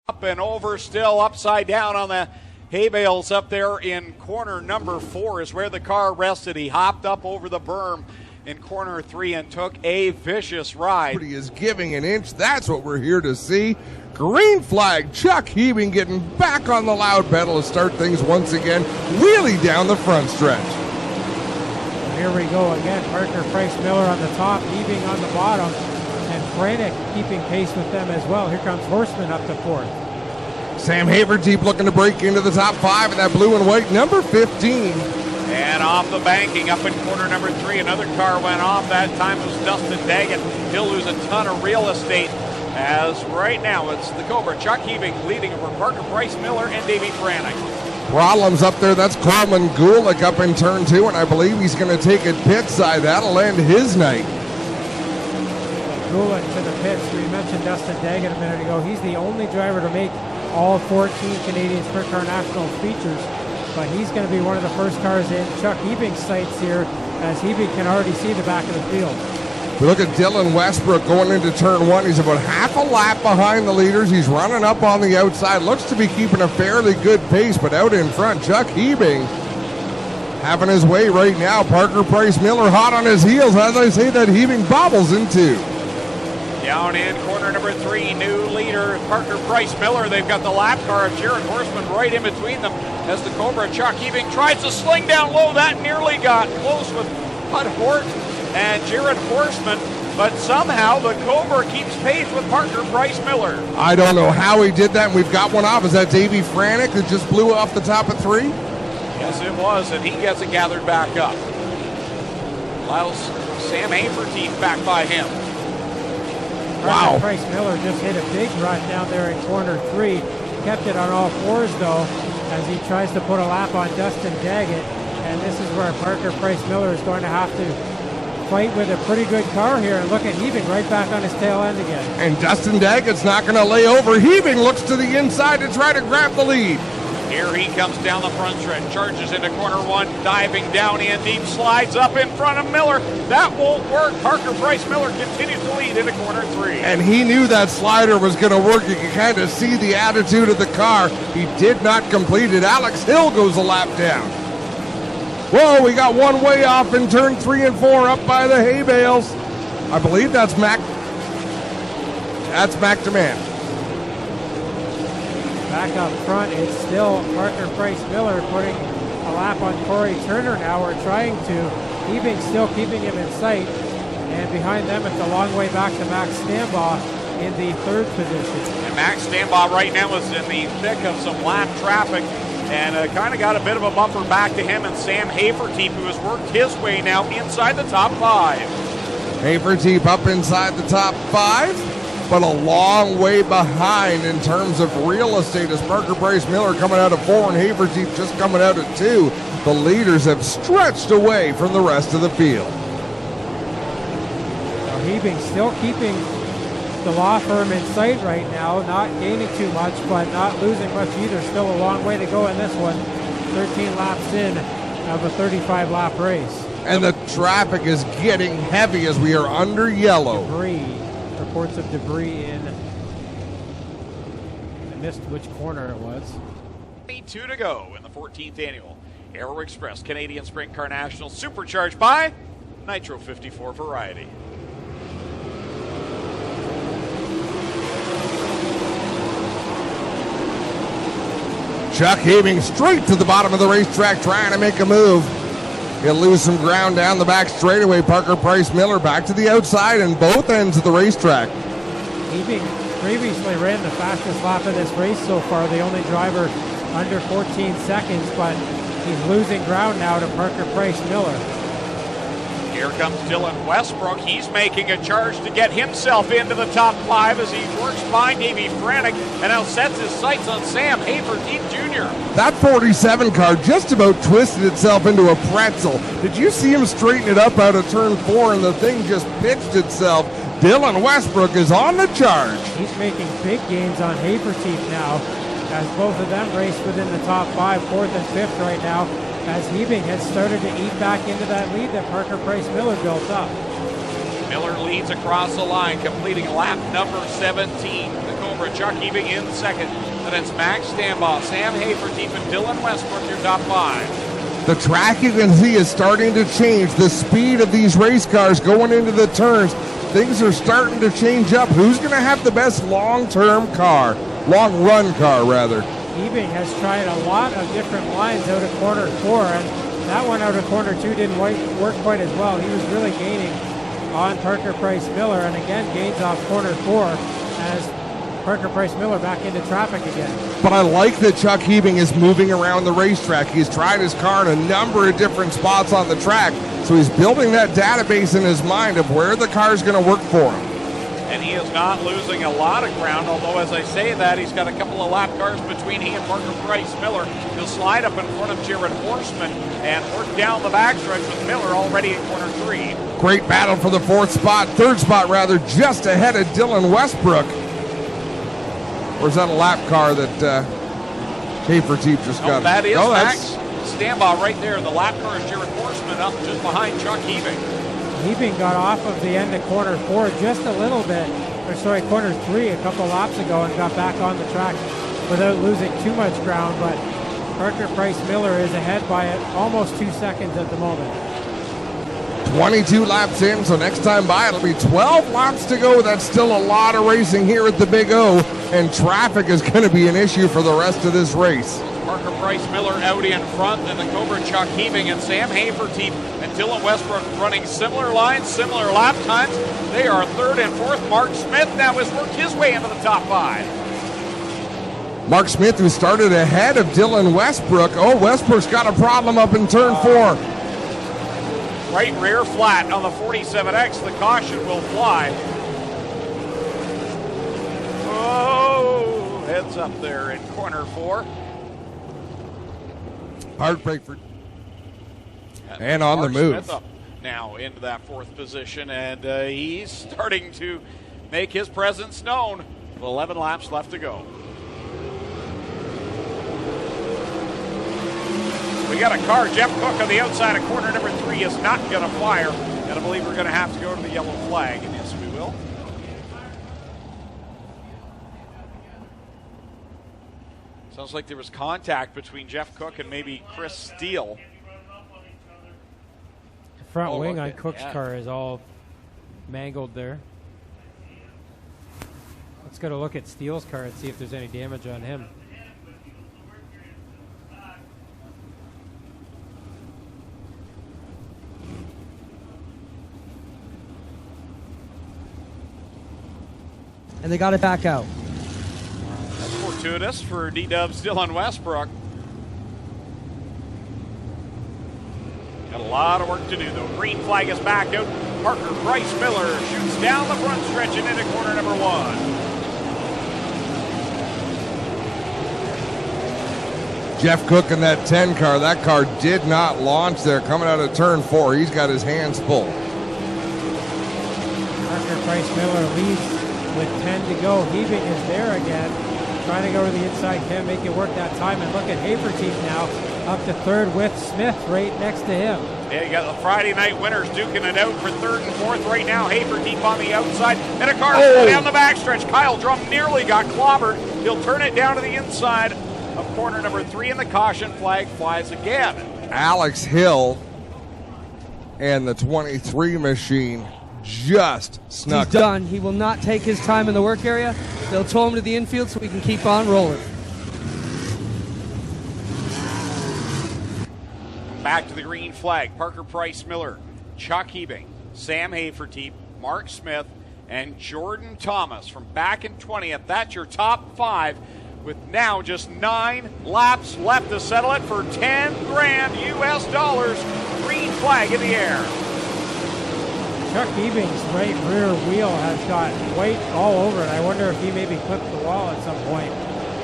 Up and over, still upside down on the hay bales up there in corner number 4 is where the car rested. He hopped up over the berm in corner 3 and took a vicious ride. He is giving an inch. That's what we're here to see. Green flag. Chuck Heaving getting back on the loud pedal to start things once again. Wheelie down the front stretch. Here we go again. Parker Bryce Miller on the top, Heaving on the bottom, and Brannick keeping pace with them as well. Here comes Horseman up to 4th. Sam Haverdeep looking to break into the top 5 in that blue and white, number 15. And off the banking up in corner number 3, another car went off. That time it was Dustin Daggett. He'll lose a ton of real estate as right now it's the Cobra. Chuck Heaving leading over Parker Bryce Miller and Davey Brannick. Problems up there. That's Coleman Gulick up in turn 2, and I believe he's going to take it pit side. That'll end his night. Gulick to the pits. We mentioned Dustin Daggett a minute ago. He's the only driver to make all 14 Canadian Sprint Car National features, but he's going to be one of the first cars in Chuck Heaving's sights here, as Heaving can already see the back of the field. We look at Dylan Westbrook going into turn 1. He's about half a lap behind the leaders. He's running up on the outside. Looks to be keeping a fairly good pace, but out in front, Chuck Hebing having his way right now. Parker Price Miller hot on his heels. As I say that, Hebing bobbles into. Down in corner number 3, new leader, Parker Price Miller. They've got the lap car of Jared Horseman right in between them as the Cobra Chuck Hebing tries to sling down low. That nearly got close with Bud Hort and Jared Horseman, but somehow the Cobra keeps pace with Parker Price Miller. I don't know how he did that, and we've got one off. Is that Davey Franek that just blew off the top of 3? Yes, it was, and he gets it gathered back up. Allows Sam Haferteeth back by him. Wow. Price Miller just hit a big run down there in corner 3. Kept it on all 4s though, as he tries to put a lap on Dustin Daggett. And this is where Parker Price Miller is going to have to fight with a pretty good car here. And look at Hebing right back on his tail end again. And Dustin Daggett's not going to lay over. Hebing looks to the inside to try to grab the lead. Here he comes down the front stretch, charges into corner 1, diving down in deep, slides up in front of Miller. That won't work. Parker Price Miller continues to lead into corner 3. And he knew that slider was going to work. You can kind of see the attitude of the car. He did not complete it. Alex Hill goes a lap down. Whoa, we got one way off in turn 3 and 4 up by the hay bales. I believe that's Mac. That's Mac Demand. Back up front, it's still Parker Price Miller putting a lap on Corey Turner now, or trying to. Hebing still keeping him in sight. And behind them, it's a long way back to Max Stambaugh in the 3rd position. And Max Stambaugh right now is in the thick of some lap traffic and kind of got a bit of a bumper back to him and Sam Haferteeth, who has worked his way now inside the top 5. Haferteeth up inside the top 5. But a long way behind in terms of real estate as Parker Price Miller coming out of 4 and Haferteeth just coming out at 2. The leaders have stretched away from the rest of the field. Now Hebing still keeping the law firm in sight right now, not gaining too much, but not losing much either. Still a long way to go in this one. 13 laps in of a 35-lap race. And the traffic is getting heavy as we are under yellow. Debris. Reports of debris in. I missed which corner it was. 2 to go in the 14th annual Aero Express Canadian Sprint Car National, supercharged by Nitro 54 Variety. Chuck Hebing straight to the bottom of the racetrack trying to make a move. He'll lose some ground down the back straightaway. Parker Price Miller back to the outside and both ends of the racetrack. Hebing previously ran the fastest lap of this race so far, the only driver under 14 seconds, but he's losing ground now to Parker Price Miller. Here comes Dylan Westbrook. He's making a charge to get himself into the top 5 as he works by Davey Franek and now sets his sights on Sam Haferteeth Jr. That 47 car just about twisted itself into a pretzel. Did you see him straighten it up out of turn 4 and the thing just pitched itself? Dylan Westbrook is on the charge. He's making big gains on Haferteeth now as both of them race within the top 5, 4th and 5th right now, as Hebing has started to eat back into that lead that Parker Price Miller built up. Miller leads across the line, completing lap number 17. The Cobra Chuck Hebing in 2nd. Then it's Max Stambaugh, Sam Haferteeth, and Dylan Westbrook, your top 5. The track you can see is starting to change. The speed of these race cars going into the turns, things are starting to change up. Who's going to have the best long-term car? Long-run car, rather. Hebing has tried a lot of different lines out of corner 4, and that one out of corner 2 didn't work quite as well. He was really gaining on Parker Price Miller, and again gains off corner 4 as Parker Price Miller back into traffic again. But I like that Chuck Hebing is moving around the racetrack. He's tried his car in a number of different spots on the track, so he's building that database in his mind of where the car is going to work for him. And he is not losing a lot of ground, although as I say that, he's got a couple of lap cars between he and Parker Price Miller. He'll slide up in front of Jared Horseman and work down the backstretch with Miller already in corner 3. Great battle for the 4th spot, 3rd spot rather, just ahead of Dylan Westbrook. Or is that a lap car that Haferteeth just got? That is Max Stambaugh right there. The lap car is Jared Horseman up just behind Chuck Hebing. Heaping got off of the end of corner 4 just a little bit, or sorry, corner 3 a couple laps ago and got back on the track without losing too much ground, but Parker Price Miller is ahead by almost 2 seconds at the moment. 22 laps in, so next time by it'll be 12 laps to go. That's still a lot of racing here at the Big O, and traffic is going to be an issue for the rest of this race. Parker Price Miller out in front, and the Cobra Chuck Heaving and Sam Hafertepe and Dylan Westbrook running similar lines, similar lap times. They are 3rd and 4th. Mark Smith now has worked his way into the top 5. Mark Smith, who started ahead of Dylan Westbrook. Oh, Westbrook's got a problem up in turn 4. Right rear flat on the 47X. The caution will fly. Oh, heads up there in corner 4. Heartbreak for... And on Mark the move. Smith up now into that 4th position, and he's starting to make his presence known with 11 laps left to go. We got a car. Jeff Cook on the outside of corner number 3 is not going to fire. And I believe we're going to have to go to the yellow flag. And yes, we will. Sounds like there was contact between Jeff Cook and maybe Chris Steele. The front wing on Cook's car is all mangled there. Let's go to look at Steele's car and see if there's any damage on him. And they got it back out. That's fortuitous for D-Dub's Dylan Westbrook. Got a lot of work to do, though. Green flag is back out. Parker Price Miller shoots down the front stretch and into corner number 1. Jeff Cook in that 10 car. That car did not launch there. Coming out of turn 4, he's got his hands full. Parker Price Miller leads with 10 to go. Heaving is there again, trying to go to the inside, can't make it work that time. And look at Hafertepe now, up to 3rd with Smith right next to him. Yeah, you got the Friday night winners duking it out for 3rd and 4th right now. Hafertepe on the outside, and a car down the backstretch. Kyle Drum nearly got clobbered. He'll turn it down to the inside of corner number 3, and the caution flag flies again. Alex Hill and the 23 machine just snuck. He's done. He will not take his time in the work area. They'll tow him to the infield so we can keep on rolling. Back to the green flag. Parker Price Miller, Chuck Heaving, Sam Hafertepe, Mark Smith, and Jordan Thomas from back in 20th. That's your top 5, with now just 9 laps left to settle it for 10 grand US dollars. Green flag in the air. Chuck Heaving's right rear wheel has got white all over it. I wonder if he maybe clipped the wall at some point,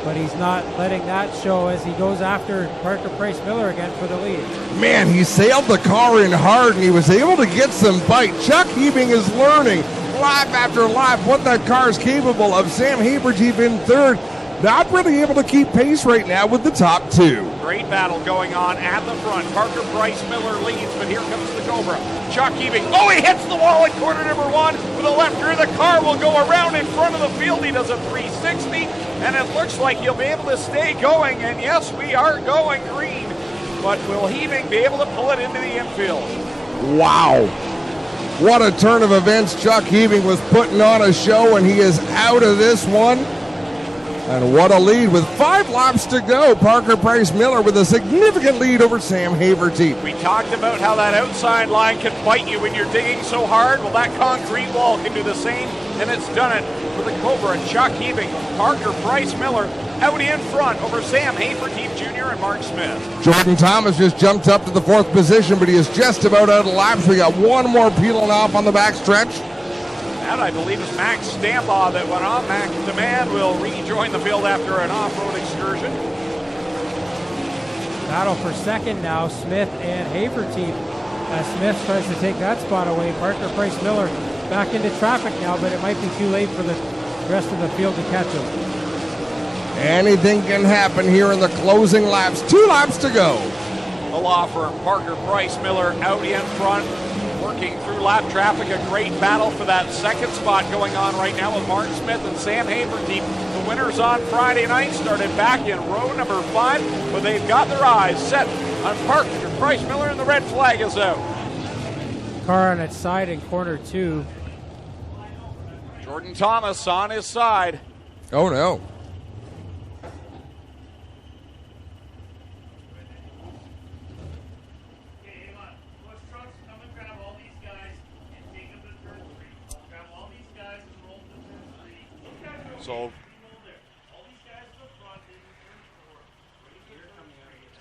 but he's not letting that show as he goes after Parker Price Miller again for the lead. Man, he sailed the car in hard and he was able to get some bite. Chuck Heaving is learning lap after lap what that car is capable of. Sam Hafertepe in 3rd. Not really able to keep pace right now with the top 2. Great battle going on at the front. Parker Price Miller leads, but here comes the Cobra. Chuck Heaving. Oh, he hits the wall at corner number 1 with a left rear. The car will go around in front of the field. He does a 360, and it looks like he'll be able to stay going. And yes, we are going green. But will Heaving be able to pull it into the infield? Wow. What a turn of events. Chuck Heaving was putting on a show, and he is out of this one. And what a lead with 5 laps to go. Parker Price Miller with a significant lead over Sam Hafertepe. We talked about how that outside line can bite you when you're digging so hard. Well, that concrete wall can do the same, and it's done it for the Cobra. Chuck Heaving, Parker Price Miller out in front over Sam Hafertepe Jr. and Mark Smith. Jordan Thomas just jumped up to the 4th position, but he is just about out of laps. We got one more peeling off on the backstretch. That, I believe, is Max Stambaugh that went on. Max Demand will rejoin the field after an off-road excursion. Battle for 2nd now, Smith and Hafertepe. As Smith tries to take that spot away, Parker Price Miller back into traffic now, but it might be too late for the rest of the field to catch him. Anything can happen here in the closing laps. 2 laps to go. The law firm, Parker Price Miller out in front. working through lap traffic. A great battle for that second spot going on right now with Mark Smith and Sam Haverteam. The winners on Friday night started back in row number 5, but they've got their eyes set on Parker Price Miller, and the red flag is out. Car on its side in corner 2. Jordan Thomas on his side. Oh, no. So,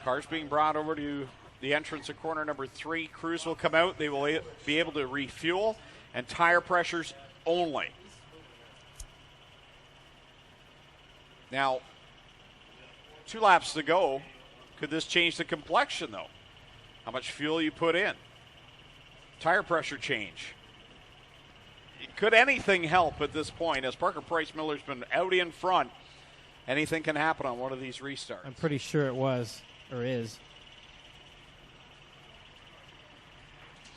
cars being brought over to the entrance of corner number 3. Crews will come out. They will be able to refuel, and tire pressures only. Now, 2 laps to go. Could this change the complexion, though? How much fuel you put in? Tire pressure change. Could anything help at this point? As Parker Price Miller's been out in front, anything can happen on one of these restarts. I'm pretty sure it was, or is.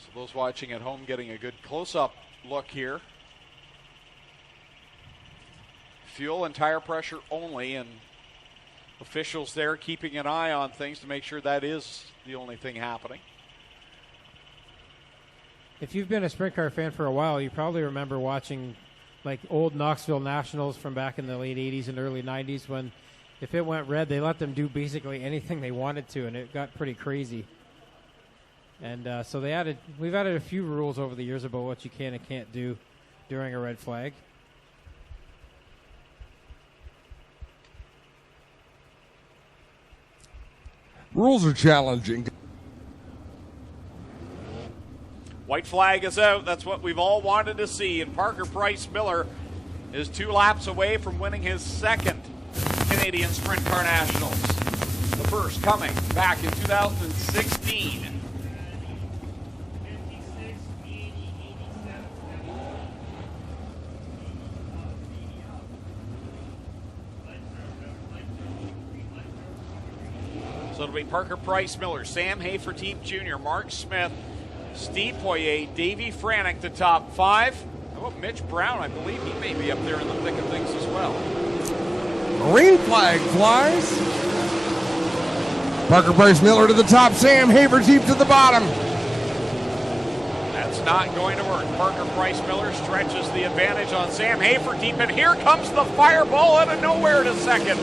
So those watching at home getting a good close-up look here. Fuel and tire pressure only, and officials there keeping an eye on things to make sure that is the only thing happening. If you've been a sprint car fan for a while, you probably remember watching like old Knoxville Nationals from back in the late 80s and early 90s when if it went red, they let them do basically anything they wanted to, and it got pretty crazy. And so we've added a few rules over the years about what you can and can't do during a red flag. Rules are challenging. White flag is out. That's what we've all wanted to see. And Parker Price Miller is 2 laps away from winning his second Canadian Sprint Car Nationals. The first coming back in 2016. So it'll be Parker Price Miller, Sam Haverteam Jr., Mark Smith, Steve Poirier, Davey Franick, the top 5. How about Mitch Brown? I believe he may be up there in the thick of things as well. Green flag flies. Parker Price Miller to the top, Sam Haverteam to the bottom. That's not going to work. Parker Price Miller stretches the advantage on Sam Haverteam, and here comes the fireball out of nowhere to second.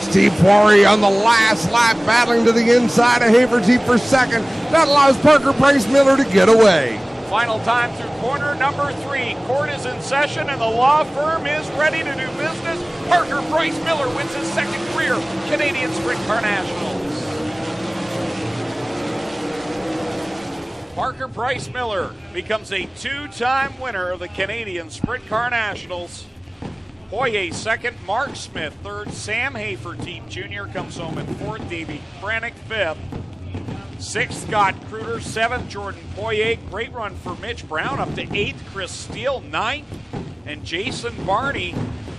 Steve Poirier on the last lap, battling to the inside of Haverteam for second. That allows Parker Price Miller to get away. Final time through corner number 3. Court is in session, and the law firm is ready to do business. Parker Price Miller wins his second career Canadian Sprint Car Nationals. Parker Price Miller becomes a 2-time winner of the Canadian Sprint Car Nationals. Poirier second, Mark Smith third, Sam Haverteam Jr. comes home in 4th, Davey Franick 5th. 6th, Scott Kruder. 7th, Jordan Poirier. Great run for Mitch Brown up to 8th, Chris Steele 9th, and Jason Barney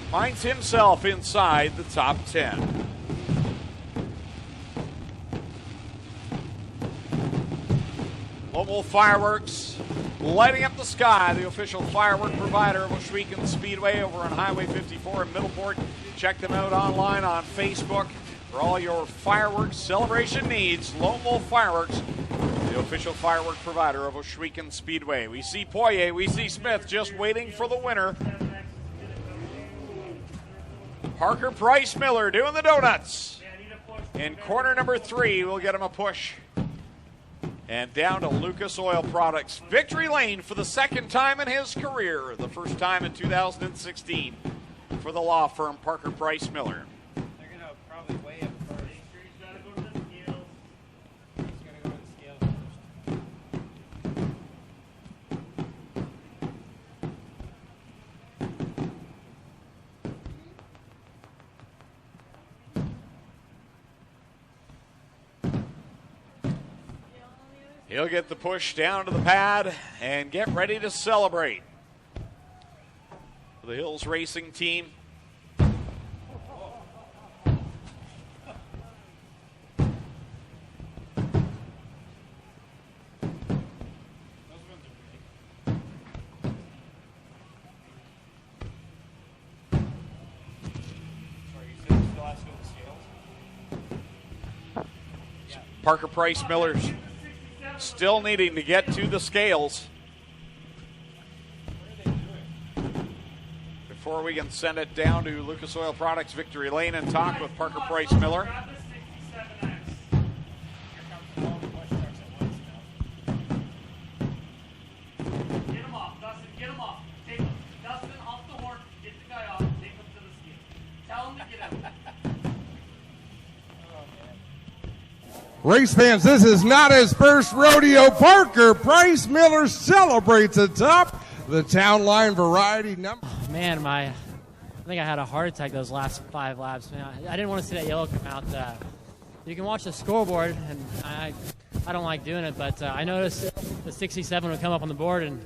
finds himself inside the top 10. Global Fireworks lighting up the sky, the official firework provider of Oshwegan Speedway over on Highway 54 in Middleport. Check them out online on Facebook for all your fireworks celebration needs. Lone Wolf Fireworks, the official firework provider of Oshwegan Speedway. We see Poirier, we see Smith just waiting for the winner. Parker Price Miller doing the donuts. In corner number 3, we'll get him a push. And down to Lucas Oil Products. Victory lane for the second time in his career. The first time in 2016 for the law firm Parker Price Miller. They're going to probably weigh him first. Make sure he's got to go to the scales. He's going to go to the scales first. He'll get the push down to the pad and get ready to celebrate. The Hills Racing team. Parker Price Miller's still needing to get to the scales before we can send it down to Lucas Oil Products Victory Lane and talk with Parker Price Miller. Race fans, this is not his first rodeo. Parker Price Miller celebrates atop the Town Line Variety number. Man, I think I had a heart attack those last 5 laps. Man, I didn't want to see that yellow come out. You can watch the scoreboard, and I don't like doing it, but I noticed the 67 would come up on the board, and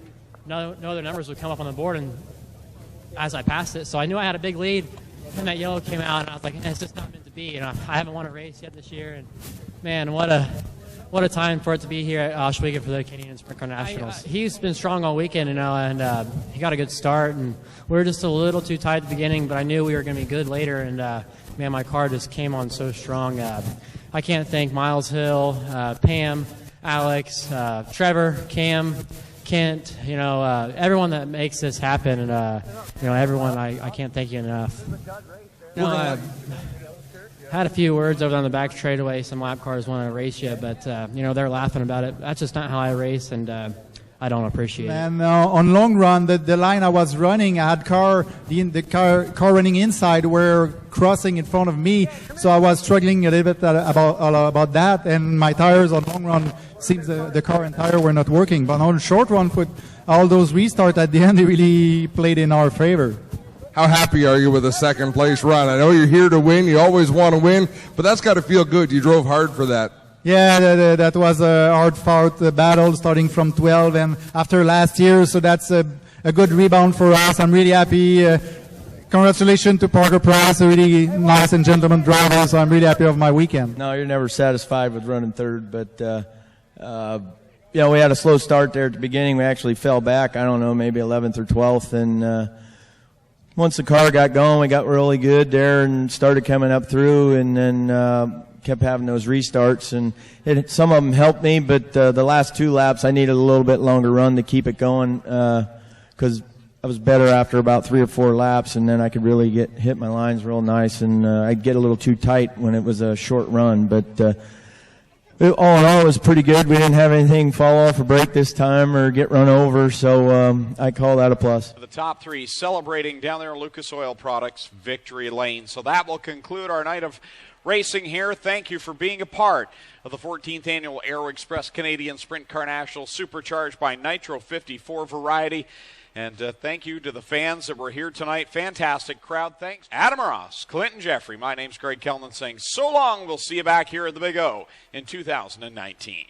no other numbers would come up on the board, and as I passed it, so I knew I had a big lead. And that yellow came out, and I was like, it's just not meant to be. You know, I haven't won a race yet this year, and man, what a time for it to be here at Oswego for the Canadian Sprintcar Nationals. He's been strong all weekend, you know, and he got a good start, and we were just a little too tight at the beginning, but I knew we were going to be good later, and man, my car just came on so strong. I can't thank Miles Hill, Pam, Alex, Trevor, Cam, Kent, you know, everyone that makes this happen, and you know, everyone, I can't thank you enough. You know, I had a few words over on the back straightaway. Some lap cars want to race you, but you know, they're laughing about it. That's just not how I race, and I don't appreciate it. And on long run, the line I was running, I had the car running inside were crossing in front of me, so I was struggling a little bit about that. And my tires on long run seems the car and tire were not working. But on short run, with all those restarts at the end, they really played in our favor. How happy are you with a second place run? I know you're here to win. You always want to win, but that's got to feel good. You drove hard for that. Yeah, that was a hard-fought battle starting from 12 and after last year, so that's a good rebound for us. I'm really happy. Congratulations to Parker Price, a really nice and gentleman driver, so I'm really happy with my weekend. No, you're never satisfied with running third, but yeah, we had a slow start there at the beginning. We actually fell back, I don't know, maybe 11th or 12th, and once the car got going, we got really good there and started coming up through, and then kept having those restarts, and some of them helped me, but the last 2 laps I needed a little bit longer run to keep it going, because I was better after about 3 or 4 laps, and then I could really hit my lines real nice, and I'd get a little too tight when it was a short run, but all in all, it was pretty good. We didn't have anything fall off or break this time or get run over, so I call that a plus. The top 3 celebrating down there in Lucas Oil Products Victory Lane. So that will conclude our night of racing here. Thank you for being a part of the 14th Annual Aero Express Canadian Sprint Car National, supercharged by Nitro 54 Variety. And thank you to the fans that were here tonight. Fantastic crowd. Thanks. Adam Ross, Clinton Jeffrey. My name's Greg Kellman saying so long. We'll see you back here at the Big O in 2019.